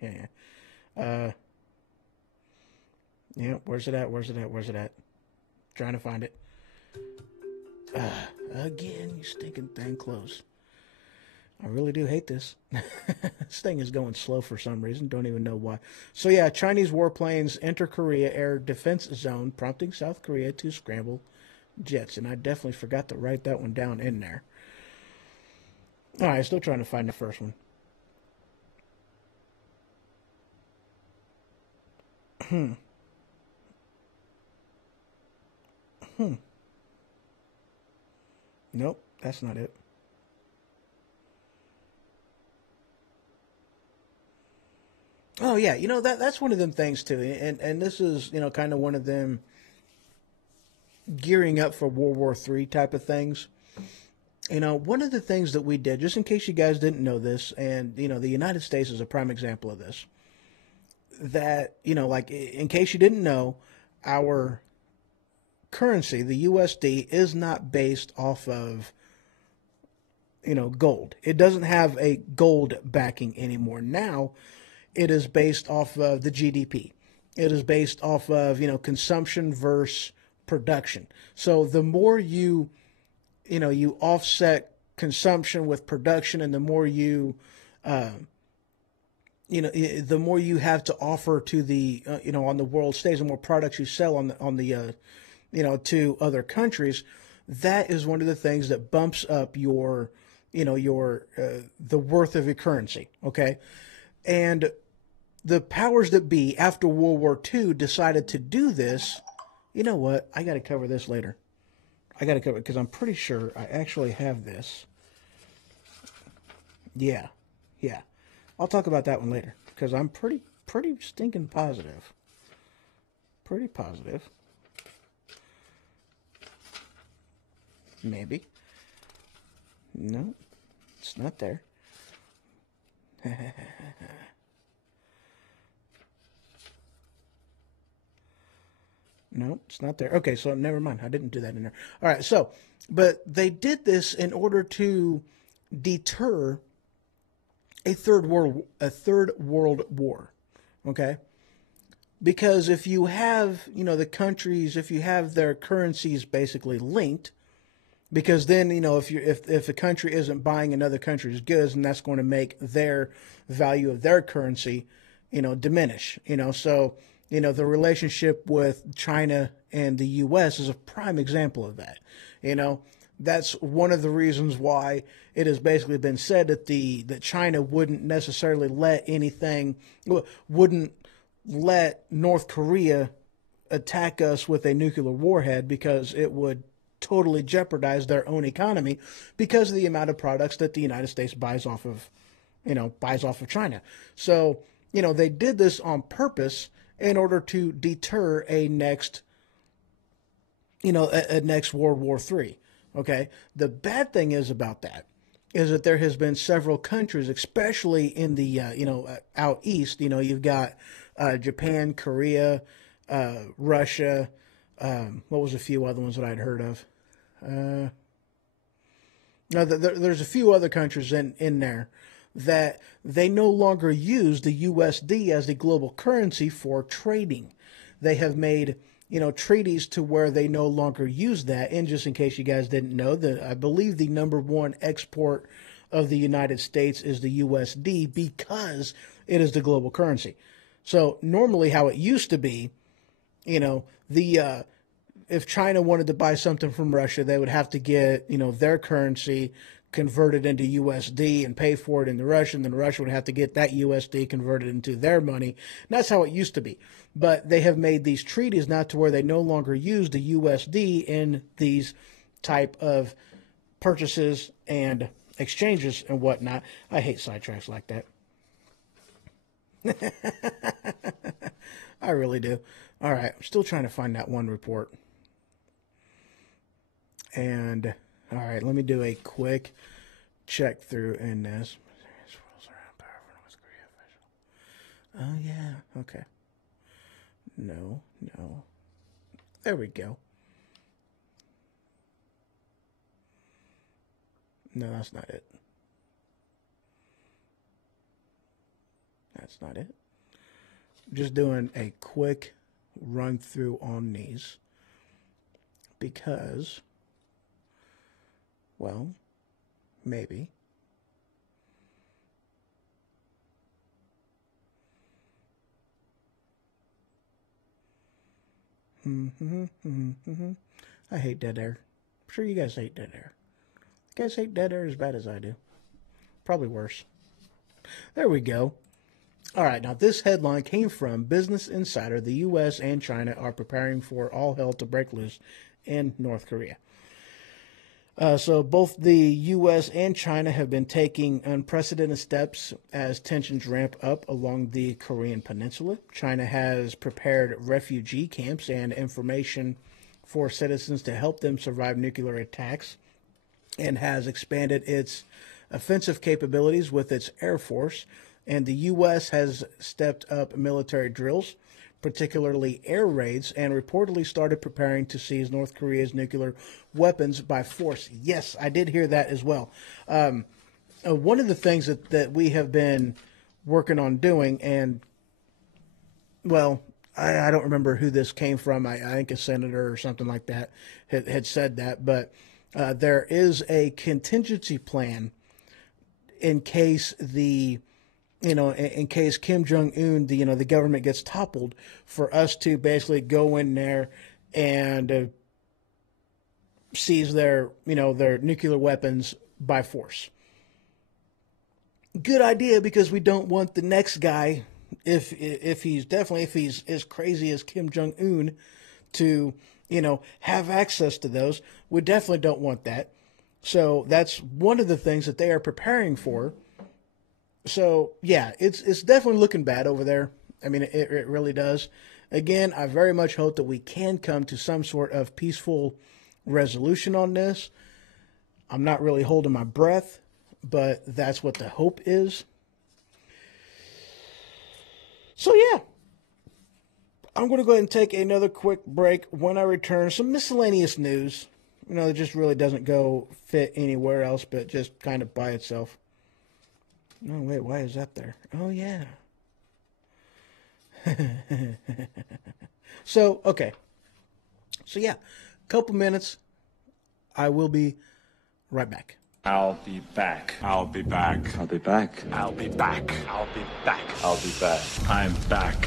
Where's it at? Trying to find it. Again, you stinking thing close. I really do hate this. This thing is going slow for some reason. Don't even know why. So yeah, Chinese warplanes enter Korea air defense zone, prompting South Korea to scramble jets. And I definitely forgot to write that one down in there. All right, still trying to find the first one. Nope, that's not it. Oh yeah, that's one of them things too, and this is kind of one of them gearing up for World War III type of things. One of the things that we did, just in case you guys didn't know this, and the United States is a prime example of this. That like in case you didn't know, our currency, the USD, is not based off of gold. It doesn't have a gold backing anymore. Now it is based off of the GDP. It is based off of consumption versus production. So the more you offset consumption with production, and the more the more you have to offer to the on the world stage, the more products you sell on the to other countries. That is one of the things that bumps up your the worth of your currency. Okay. And the powers that be after World War II decided to do this. You know what? I got to cover this later. I got to cover it because I'm pretty sure I actually have this. Yeah. I'll talk about that one later because I'm pretty stinking positive. Pretty positive. Maybe. No, it's not there. No, it's not there. Okay, so never mind. I didn't do that in there. All right, so, but they did this in order to deter a third world war. Okay? Because if you have, the countries, if you have their currencies basically linked, because then, if a country isn't buying another country's goods, and that's going to make their value of their currency, diminish. So the relationship with China and the U.S. is a prime example of that. That's one of the reasons why it has basically been said that China wouldn't necessarily wouldn't let North Korea attack us with a nuclear warhead, because it would totally jeopardize their own economy because of the amount of products that the United States buys off of China. So, they did this on purpose in order to deter a next World War III. Okay. The bad thing is about that is that there has been several countries, especially in the, out east, you've got Japan, Korea, Russia. What was a few other ones that I'd heard of? There's a few other countries in there that they no longer use the USD as the global currency for trading. They have made, treaties to where they no longer use that. And just in case you guys didn't know, I believe the number one export of the United States is the USD because it is the global currency. So normally how it used to be, if China wanted to buy something from Russia, they would have to get, their currency converted into USD and pay for it in the Russian. Then Russia would have to get that USD converted into their money. And that's how it used to be. But they have made these treaties now to where they no longer use the USD in these type of purchases and exchanges and whatnot. I hate sidetracks like that. I really do. All right, I'm still trying to find that one report. And, all right, let me do a quick check through in this. Oh, yeah, okay. No. There we go. No, that's not it. That's not it. Just doing a quick run through on these because, well, maybe. I hate dead air. I'm sure you guys hate dead air. You guys hate dead air as bad as I do. Probably worse. There we go. All right, now this headline came from Business Insider. The U.S. and China are preparing for all hell to break loose in North Korea. So both the U.S. and China have been taking unprecedented steps as tensions ramp up along the Korean Peninsula. China has prepared refugee camps and information for citizens to help them survive nuclear attacks and has expanded its offensive capabilities with its Air Force. And the U.S. has stepped up military drills, particularly air raids, and reportedly started preparing to seize North Korea's nuclear weapons by force. Yes, I did hear that as well. One of the things that we have been working on doing, and, well, I don't remember who this came from. I think a senator or something like that had said that. But there is a contingency plan in case in case Kim Jong-un, the government gets toppled, for us to basically go in there and seize their nuclear weapons by force. Good idea, because we don't want the next guy, if he's as crazy as Kim Jong-un, to have access to those. We definitely don't want that. So that's one of the things that they are preparing for. So, yeah, it's definitely looking bad over there. I mean, it really does. Again, I very much hope that we can come to some sort of peaceful resolution on this. I'm not really holding my breath, but that's what the hope is. So, yeah, I'm going to go ahead and take another quick break. When I return, some miscellaneous news. It just really doesn't go fit anywhere else, but just kind of by itself. No, wait, why is that there? Oh, yeah. So, okay. So, yeah, couple minutes. I will be right back. I'll be back. I'll be back. I'll be back. I'll be back. I'll be back. I'll be back. I'm back.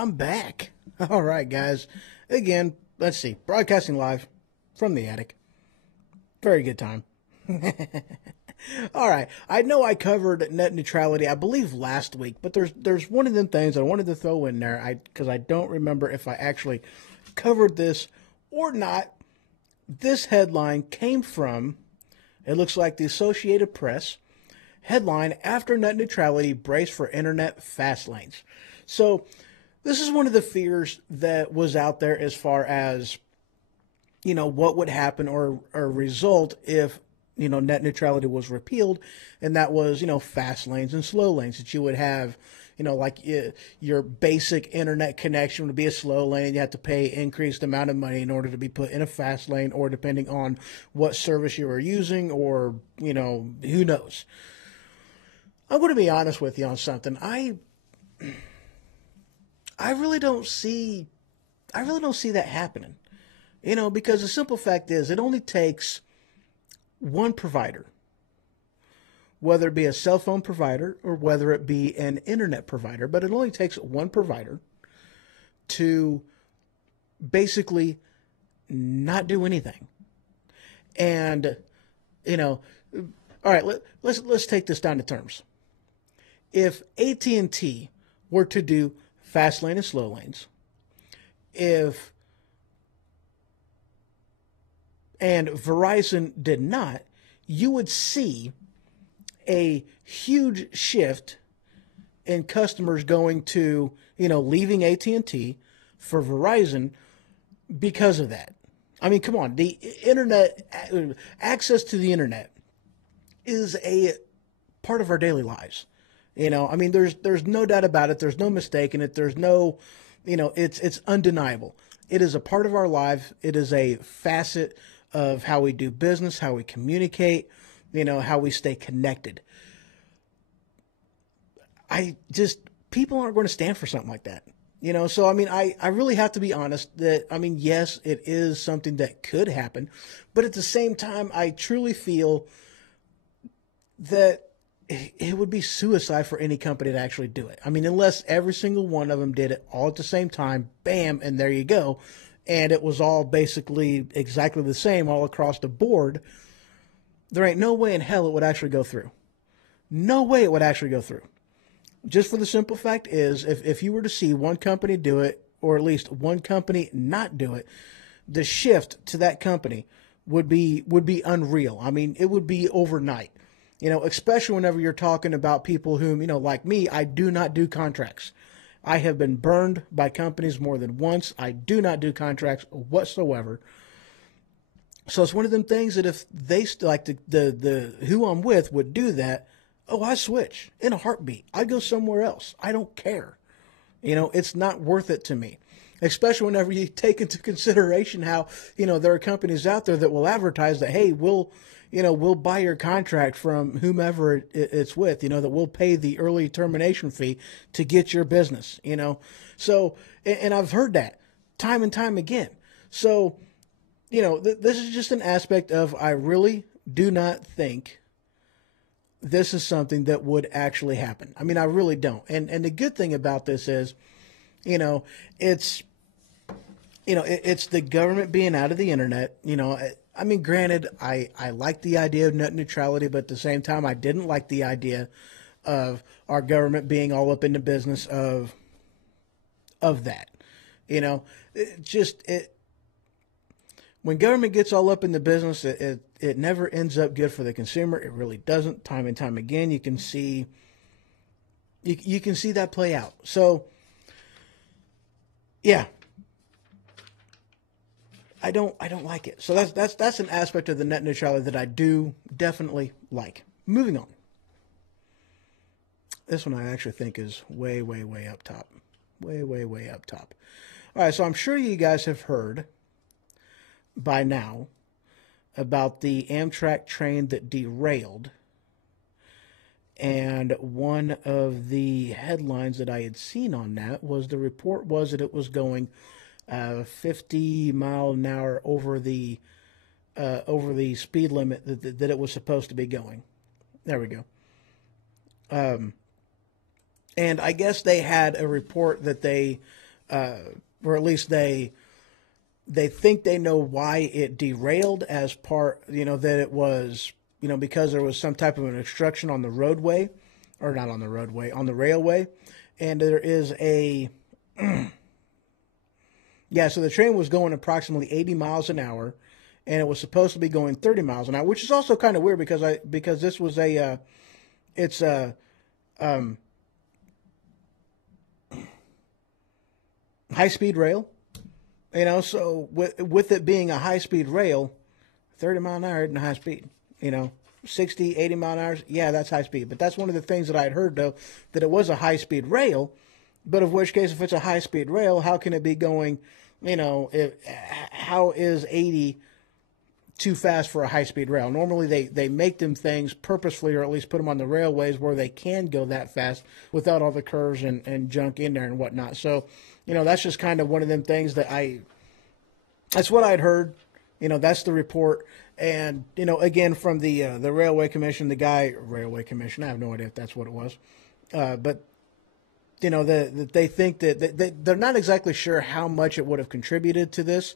I'm back. All right, guys. Again, let's see. Broadcasting live from the attic. Very good time. All right. I know I covered net neutrality, I believe, last week, but there's one of them things I wanted to throw in there because I don't remember if I actually covered this or not. This headline came from, it looks like, the Associated Press. Headline, after net neutrality, brace for internet fast lanes. So this is one of the fears that was out there as far as, what would happen or result if, net neutrality was repealed, and that was, fast lanes and slow lanes, that you would have, like your basic internet connection would be a slow lane. You have to pay increased amount of money in order to be put in a fast lane, or depending on what service you are using, or, who knows. I'm going to be honest with you on something. I really don't see that happening. Because the simple fact is, it only takes one provider, whether it be a cell phone provider or whether it be an internet provider, but it only takes one provider to basically not do anything. And, all right, let's take this down to terms. If AT&T were to do fast lane and slow lanes, and Verizon did not, you would see a huge shift in customers going to, leaving AT&T for Verizon because of that. I mean, come on, the internet, access to the internet is a part of our daily lives. There's no doubt about it. There's no mistaking it. There's no, it's undeniable. It is a part of our life. It is a facet of how we do business, how we communicate, how we stay connected. People aren't going to stand for something like that. So, I really have to be honest that, yes, it is something that could happen, but at the same time, I truly feel that it would be suicide for any company to actually do it. Unless every single one of them did it all at the same time, bam, and there you go. And it was all basically exactly the same all across the board. There ain't no way in hell it would actually go through. No way it would actually go through. Just for the simple fact is, if you were to see one company do it, or at least one company not do it, the shift to that company would be unreal. It would be overnight. Especially whenever you're talking about people whom, like me, I do not do contracts. I have been burned by companies more than once. I do not do contracts whatsoever. So it's one of them things that if they, like the who I'm with would do that, I switch in a heartbeat. I go somewhere else. I don't care. It's not worth it to me. Especially whenever you take into consideration how, there are companies out there that will advertise that, hey, we'll buy your contract from whomever it's with, that we'll pay the early termination fee to get your business, So, and I've heard that time and time again. So, this is just an aspect of, I really do not think this is something that would actually happen. I really don't. And the good thing about this is, it's the government being out of the internet, granted, I like the idea of net neutrality, but at the same time, I didn't like the idea of our government being all up in the business of that. When government gets all up in the business, it never ends up good for the consumer. It really doesn't. Time and time again, you can see that play out. So, yeah. I don't like it. So that's an aspect of the net neutrality that I do definitely like. Moving on. This one I actually think is way, way, way up top. Way, way, way up top. All right, so I'm sure you guys have heard by now about the Amtrak train that derailed. And one of the headlines that I had seen on that was the report was that it was going 50 mile an hour over the speed limit that it was supposed to be going. There we go. And I guess they had a report that they or at least they think they know why it derailed as part, that it was, because there was some type of an obstruction on the roadway, or not on the roadway, on the railway. And there is a, yeah, so the train was going approximately 80 miles an hour, and it was supposed to be going 30 miles an hour, which is also kind of weird because this was it's a, high-speed rail. So with it being a high-speed rail, 30 mile an hour isn't high speed. 60, 80 mile an hour, yeah, that's high speed. But that's one of the things that I had heard, though, that it was a high-speed rail. But of which case, if it's a high-speed rail, how can it be going, how is 80 too fast for a high-speed rail? Normally, they make them things purposefully, or at least put them on the railways where they can go that fast without all the curves and junk in there and whatnot. So, that's just kind of one of them things that's what I'd heard. That's the report. And, again, from the Railway Commission, Railway Commission, I have no idea if that's what it was. But, they think that they're not exactly sure how much it would have contributed to this,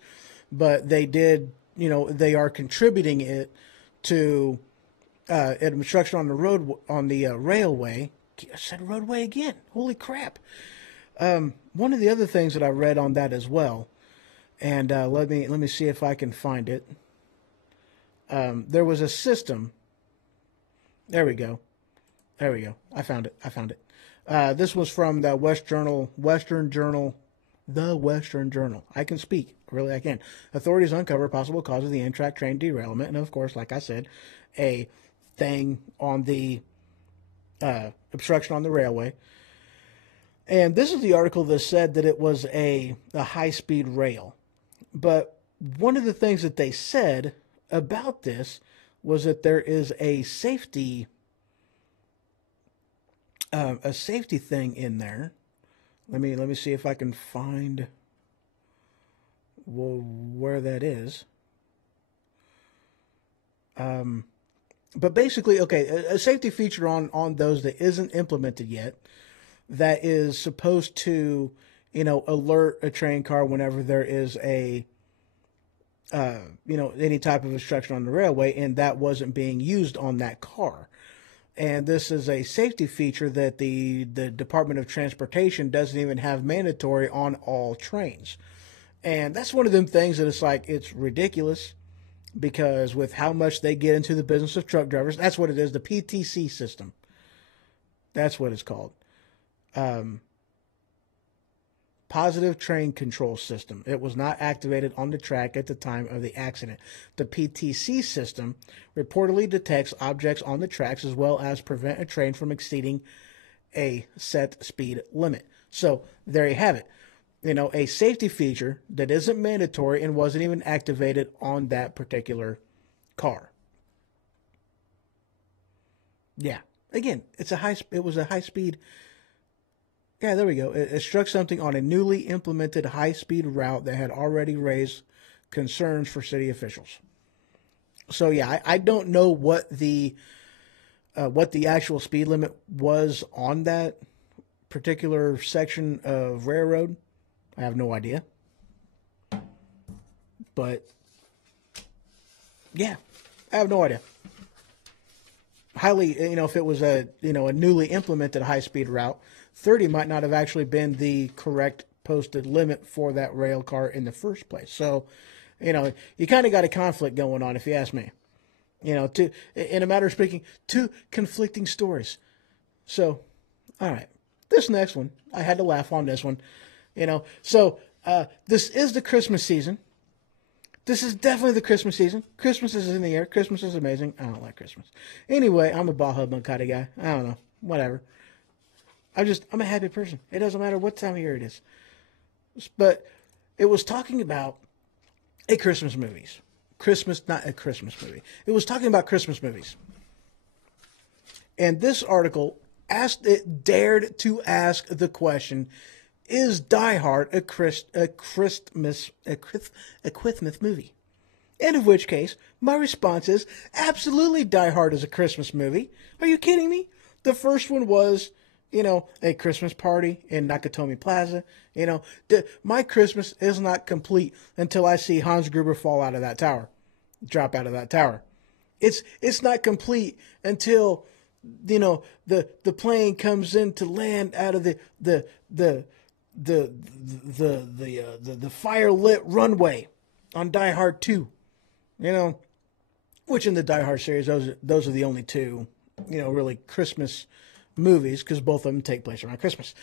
but they did, they are contributing it to an obstruction on the road, on the railway. I said roadway again. Holy crap. One of the other things that I read on that as well, and let me see if I can find it. There was a system. There we go. I found it. This was from the Western Journal. I can speak. Really, I can. Authorities uncover possible cause of the Amtrak train derailment. And, of course, like I said, a thing on the obstruction on the railway. And this is the article that said that it was a high-speed rail. But one of the things that they said about this was that there is a safety thing in there. Let me see if I can find where that is. But basically, okay, a safety feature on those that isn't implemented yet, that is supposed to, alert a train car whenever there is a, any type of obstruction on the railway, and that wasn't being used on that car. And this is a safety feature that the Department of Transportation doesn't even have mandatory on all trains. And that's one of them things that it's ridiculous, because with how much they get into the business of truck drivers, that's what it is, the PTC system. That's what it's called. Positive Train Control System. It was not activated on the track at the time of the accident. The PTC system reportedly detects objects on the tracks as well as prevent a train from exceeding a set speed limit. So there you have it. A safety feature that isn't mandatory and wasn't even activated on that particular car. Yeah. Again, it was a high speed. Yeah, there we go. It struck something on a newly implemented high-speed route that had already raised concerns for city officials. So yeah, I don't know what the actual speed limit was on that particular section of railroad. I have no idea. But yeah, I have no idea. Highly, if it was a newly implemented high-speed route, 30 might not have actually been the correct posted limit for that rail car in the first place. So, you kind of got a conflict going on, if you ask me. In a matter of speaking, two conflicting stories. So, all right. This next one, I had to laugh on this one. So this is the Christmas season. This is definitely the Christmas season. Christmas is in the air. Christmas is amazing. I don't like Christmas. Anyway, I'm a bah humbug kind of guy. I don't know. Whatever. I'm a happy person. It doesn't matter what time of year it is. But it was talking about Christmas movies. Not a Christmas movie. It was talking about Christmas movies. And this article dared to ask the question, is Die Hard a Christmas movie? And of which case, my response is, absolutely Die Hard is a Christmas movie. Are you kidding me? The first one was, a Christmas party in Nakatomi Plaza. My Christmas is not complete until I see Hans Gruber fall out of that tower, drop out of that tower. It's not complete until the plane comes in to land out of the fire lit runway on Die Hard 2. Which in the Die Hard series, those are the only two, really Christmas movies, because both of them take place around Christmas.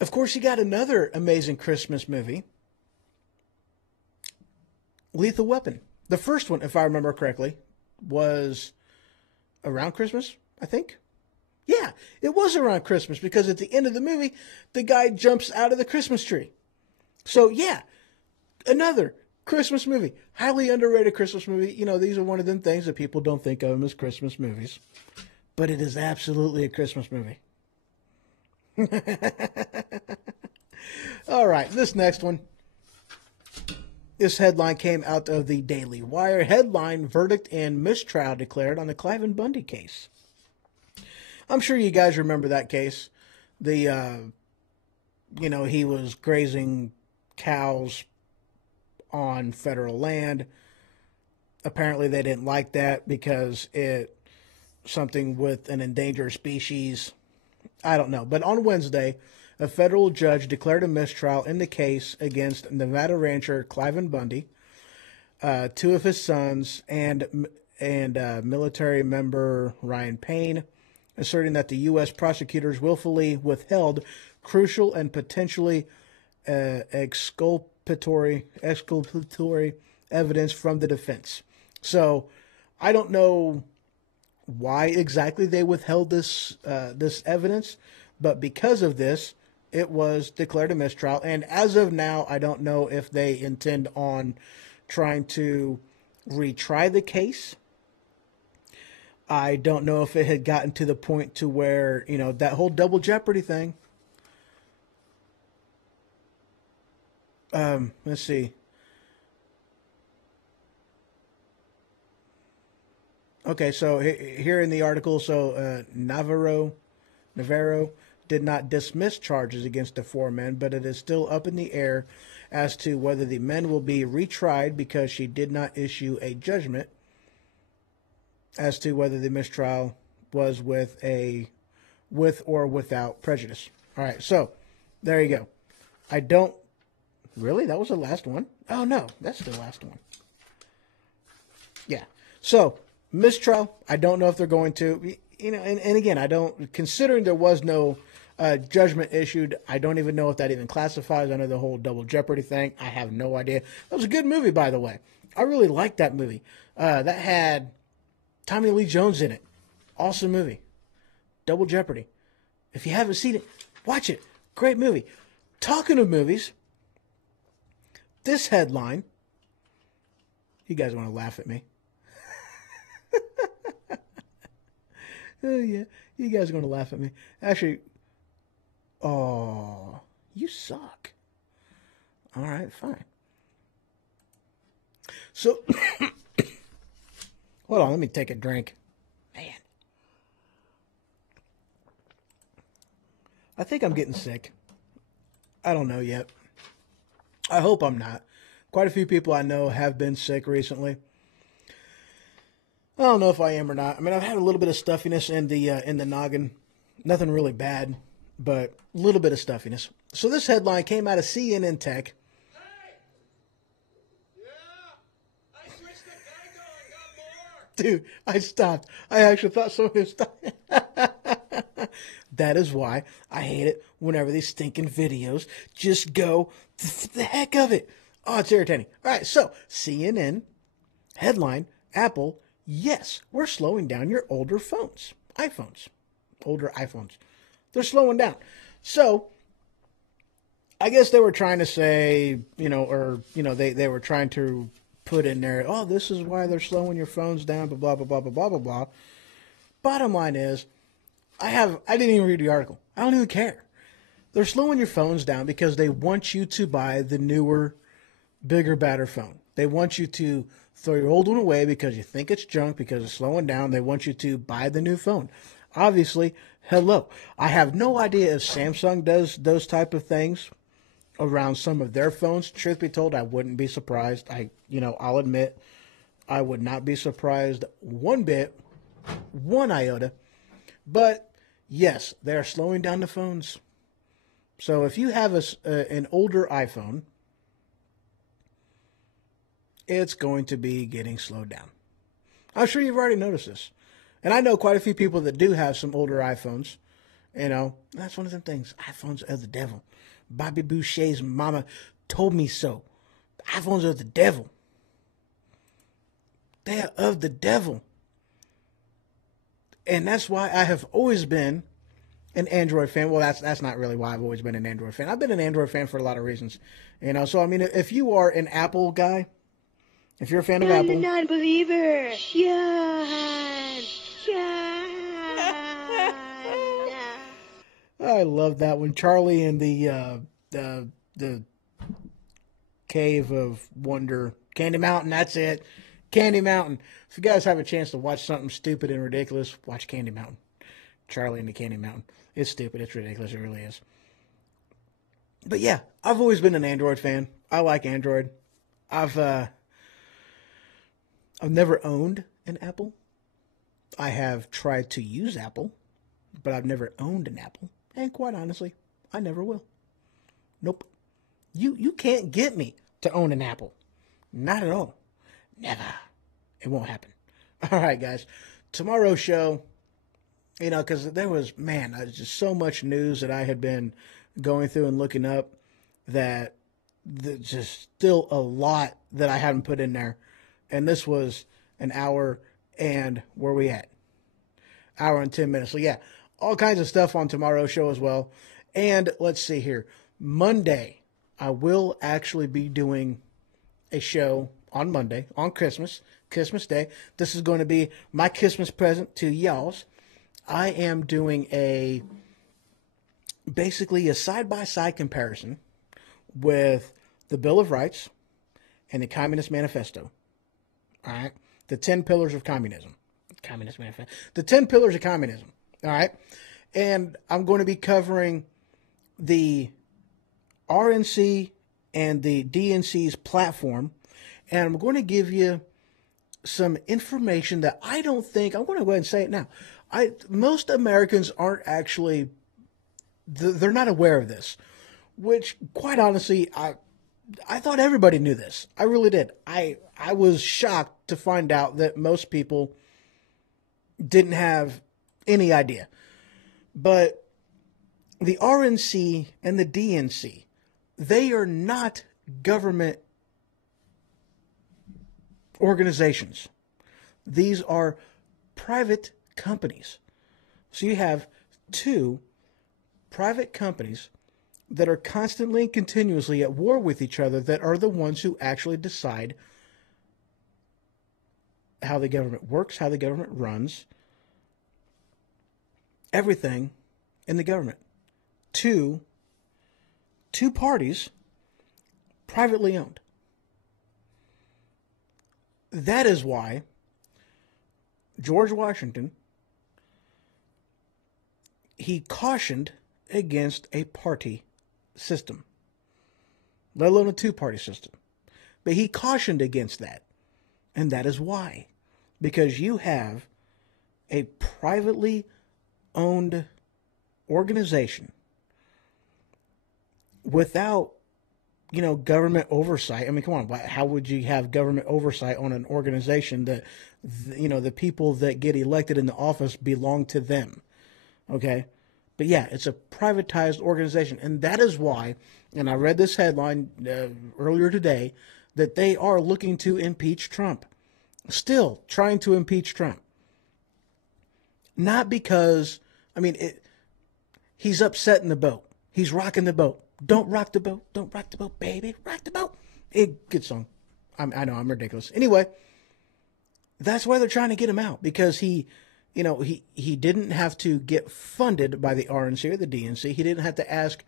Of course, you got another amazing Christmas movie, Lethal Weapon. The first one, if I remember correctly, was around Christmas, I think. Yeah, it was around Christmas, because at the end of the movie, the guy jumps out of the Christmas tree. So, yeah, another Christmas movie. Highly underrated Christmas movie. These are one of them things that people don't think of them as Christmas movies. But it is absolutely a Christmas movie. All right, this next one. This headline came out of the Daily Wire. Headline, verdict and mistrial declared on the Cliven Bundy case. I'm sure you guys remember that case. He was grazing cows on federal land. Apparently they didn't like that because something with an endangered species. I don't know. But on Wednesday, a federal judge declared a mistrial in the case against Nevada rancher Cliven Bundy, two of his sons, and military member Ryan Payne, asserting that the U.S. prosecutors willfully withheld crucial and potentially exculpatory evidence from the defense. So I don't know why exactly they withheld this evidence, but because of this, it was declared a mistrial. And as of now, I don't know if they intend on trying to retry the case. I don't know if it had gotten to the point to where, that whole double jeopardy thing. Let's see. Okay, so here in the article, Navarro did not dismiss charges against the four men, but it is still up in the air as to whether the men will be retried because she did not issue a judgment as to whether the mistrial was with or without prejudice. All right, so there you go. Really? That was the last one? Oh, no, that's the last one. Yeah. So, mistrial, I don't know if they're going to, and again, considering there was no judgment issued, I don't even know if that even classifies under the whole double jeopardy thing. I have no idea. That was a good movie, by the way. I really liked that movie. That had Tommy Lee Jones in it. Awesome movie. Double Jeopardy. If you haven't seen it, watch it. Great movie. Talking of movies, this headline, you guys want to laugh at me? Oh, yeah. You guys are going to laugh at me. Actually, oh, you suck. All right, fine. So, hold on, let me take a drink. Man. I think I'm getting sick. I don't know yet. I hope I'm not. Quite a few people I know have been sick recently. I don't know if I am or not. I mean, I've had a little bit of stuffiness in the noggin. Nothing really bad, but a little bit of stuffiness. So this headline came out of CNN Tech. Hey! Yeah! I switched the Geico and got more! Dude, I stopped. I actually thought somebody was stopping. That is why I hate it whenever these stinking videos just go the heck of it. Oh, it's irritating. All right, so CNN headline, Apple, yes, we're slowing down your older phones. Older iPhones. They're slowing down. So, I guess they were trying to say, they were trying to put in there, oh, this is why they're slowing your phones down, blah, blah, blah, blah, blah, blah, blah. Bottom line is, I didn't even read the article. I don't even care. They're slowing your phones down because they want you to buy the newer, bigger, badder phone. They want you to throw your old one away because you think it's junk, because it's slowing down. They want you to buy the new phone. Obviously, hello. I have no idea if Samsung does those type of things around some of their phones. Truth be told, I wouldn't be surprised. I'll admit, I would not be surprised one bit, one iota. But yes, they are slowing down the phones. So if you have an older iPhone, it's going to be getting slowed down. I'm sure you've already noticed this. And I know quite a few people that do have some older iPhones. That's one of them things. iPhones are the devil. Bobby Boucher's mama told me so. iPhones are the devil. They are of the devil. And that's why I have always been an Android fan. Well, that's not really why I've always been an Android fan. I've been an Android fan for a lot of reasons. So, I mean, if you are an Apple guy, if you're a fan of Apple. I'm a non-believer. Sean. I love that one. Charlie in the Cave of Wonder. Candy Mountain, that's it. Candy Mountain. If you guys have a chance to watch something stupid and ridiculous, watch Candy Mountain. Charlie in the Candy Mountain. It's stupid. It's ridiculous. It really is. But yeah, I've always been an Android fan. I like Android. I've never owned an Apple. I have tried to use Apple, but I've never owned an Apple. And quite honestly, I never will. Nope. You can't get me to own an Apple. Not at all. Never. It won't happen. All right, guys. Tomorrow's show, because there was just so much news that I had been going through and looking up that there's just still a lot that I hadn't put in there. And this was an hour and where we at? Hour and 10 minutes. So yeah, all kinds of stuff on tomorrow's show as well. And let's see here. Monday, I will actually be doing a show on Monday, on Christmas Day. This is going to be my Christmas present to y'all's. I am doing basically a side-by-side comparison with the Bill of Rights and the Communist Manifesto. All right? The 10 Pillars of Communism. Communist Manifesto. The 10 Pillars of Communism. All right? And I'm going to be covering the RNC and the DNC's platform. And I'm going to give you some information that I don't think, I'm going to go ahead and say it now. Most Americans aren't actually, they're not aware of this, which quite honestly, I thought everybody knew this. I really did. I was shocked to find out that most people didn't have any idea. But the RNC and the DNC, they are not government organizations. These are private companies. So you have two private companies that are constantly and continuously at war with each other that are the ones who actually decide how the government works, how the government runs, everything in the government. Two parties, privately owned. That is why George Washington, he cautioned against a party system, let alone a two-party system. But he cautioned against that. And that is why. Because you have a privately owned organization without, government oversight. I mean, come on, how would you have government oversight on an organization that, the people that get elected in the office belong to them? Okay? But yeah, it's a privatized organization. And that is why, and I read this headline earlier today, that they are looking to impeach Trump. Still trying to impeach Trump. Not because, he's upsetting the boat. He's rocking the boat. Don't rock the boat. Don't rock the boat, baby. Rock the boat. Good song. I know, I'm ridiculous. Anyway, that's why they're trying to get him out. Because he he didn't have to get funded by the RNC or the DNC. He didn't have to ask,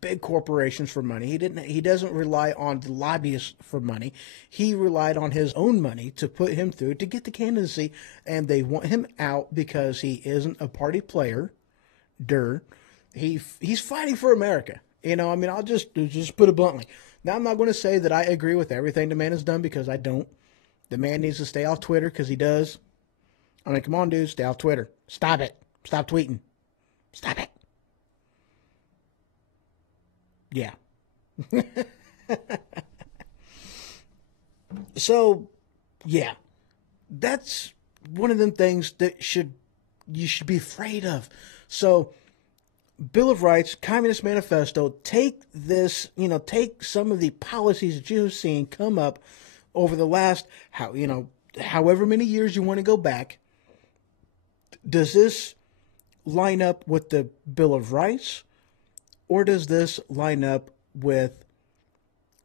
big corporations for money. He doesn't rely on the lobbyists for money. He relied on his own money to put him through to get the candidacy, and they want him out because he isn't a party player. He's fighting for America. I'll just put it bluntly. Now, I'm not going to say that I agree with everything the man has done, because I don't. The man needs to stay off Twitter, because he does. I mean, come on, dude, stay off Twitter. Stop it. Stop tweeting. Stop it. Yeah. So, yeah. That's one of them things that you should be afraid of. So, Bill of Rights, Communist Manifesto, take this, take some of the policies that you've seen come up over the last, however many years you want to go back. Does this line up with the Bill of Rights, or does this line up with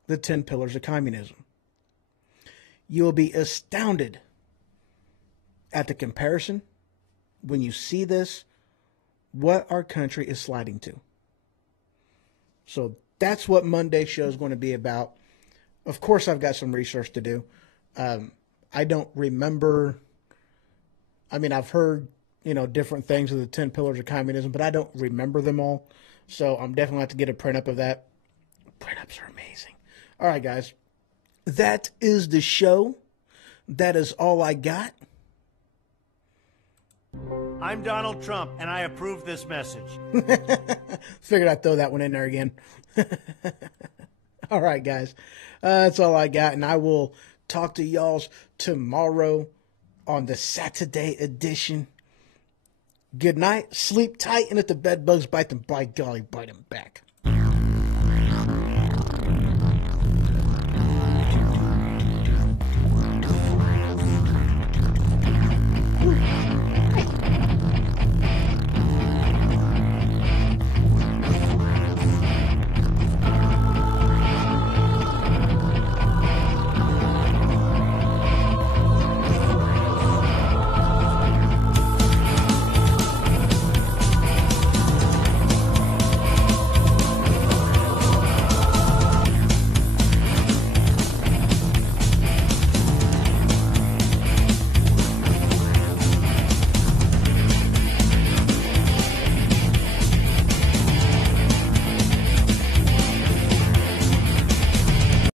the 10 pillars of communism? You'll be astounded at the comparison when you see this, what our country is sliding to. So that's what Monday's show is going to be about. Of course, I've got some research to do. I don't remember. I've heard, different things of the 10 pillars of communism, but I don't remember them all. So I'm definitely going to have to get a print up of that. Print ups are amazing. All right, guys. That is the show. That is all I got. I'm Donald Trump, and I approve this message. Figured I'd throw that one in there again. All right, guys. That's all I got, and I will talk to y'all tomorrow on the Saturday edition. Good night. Sleep tight, and if the bed bugs bite them, by golly, bite them back.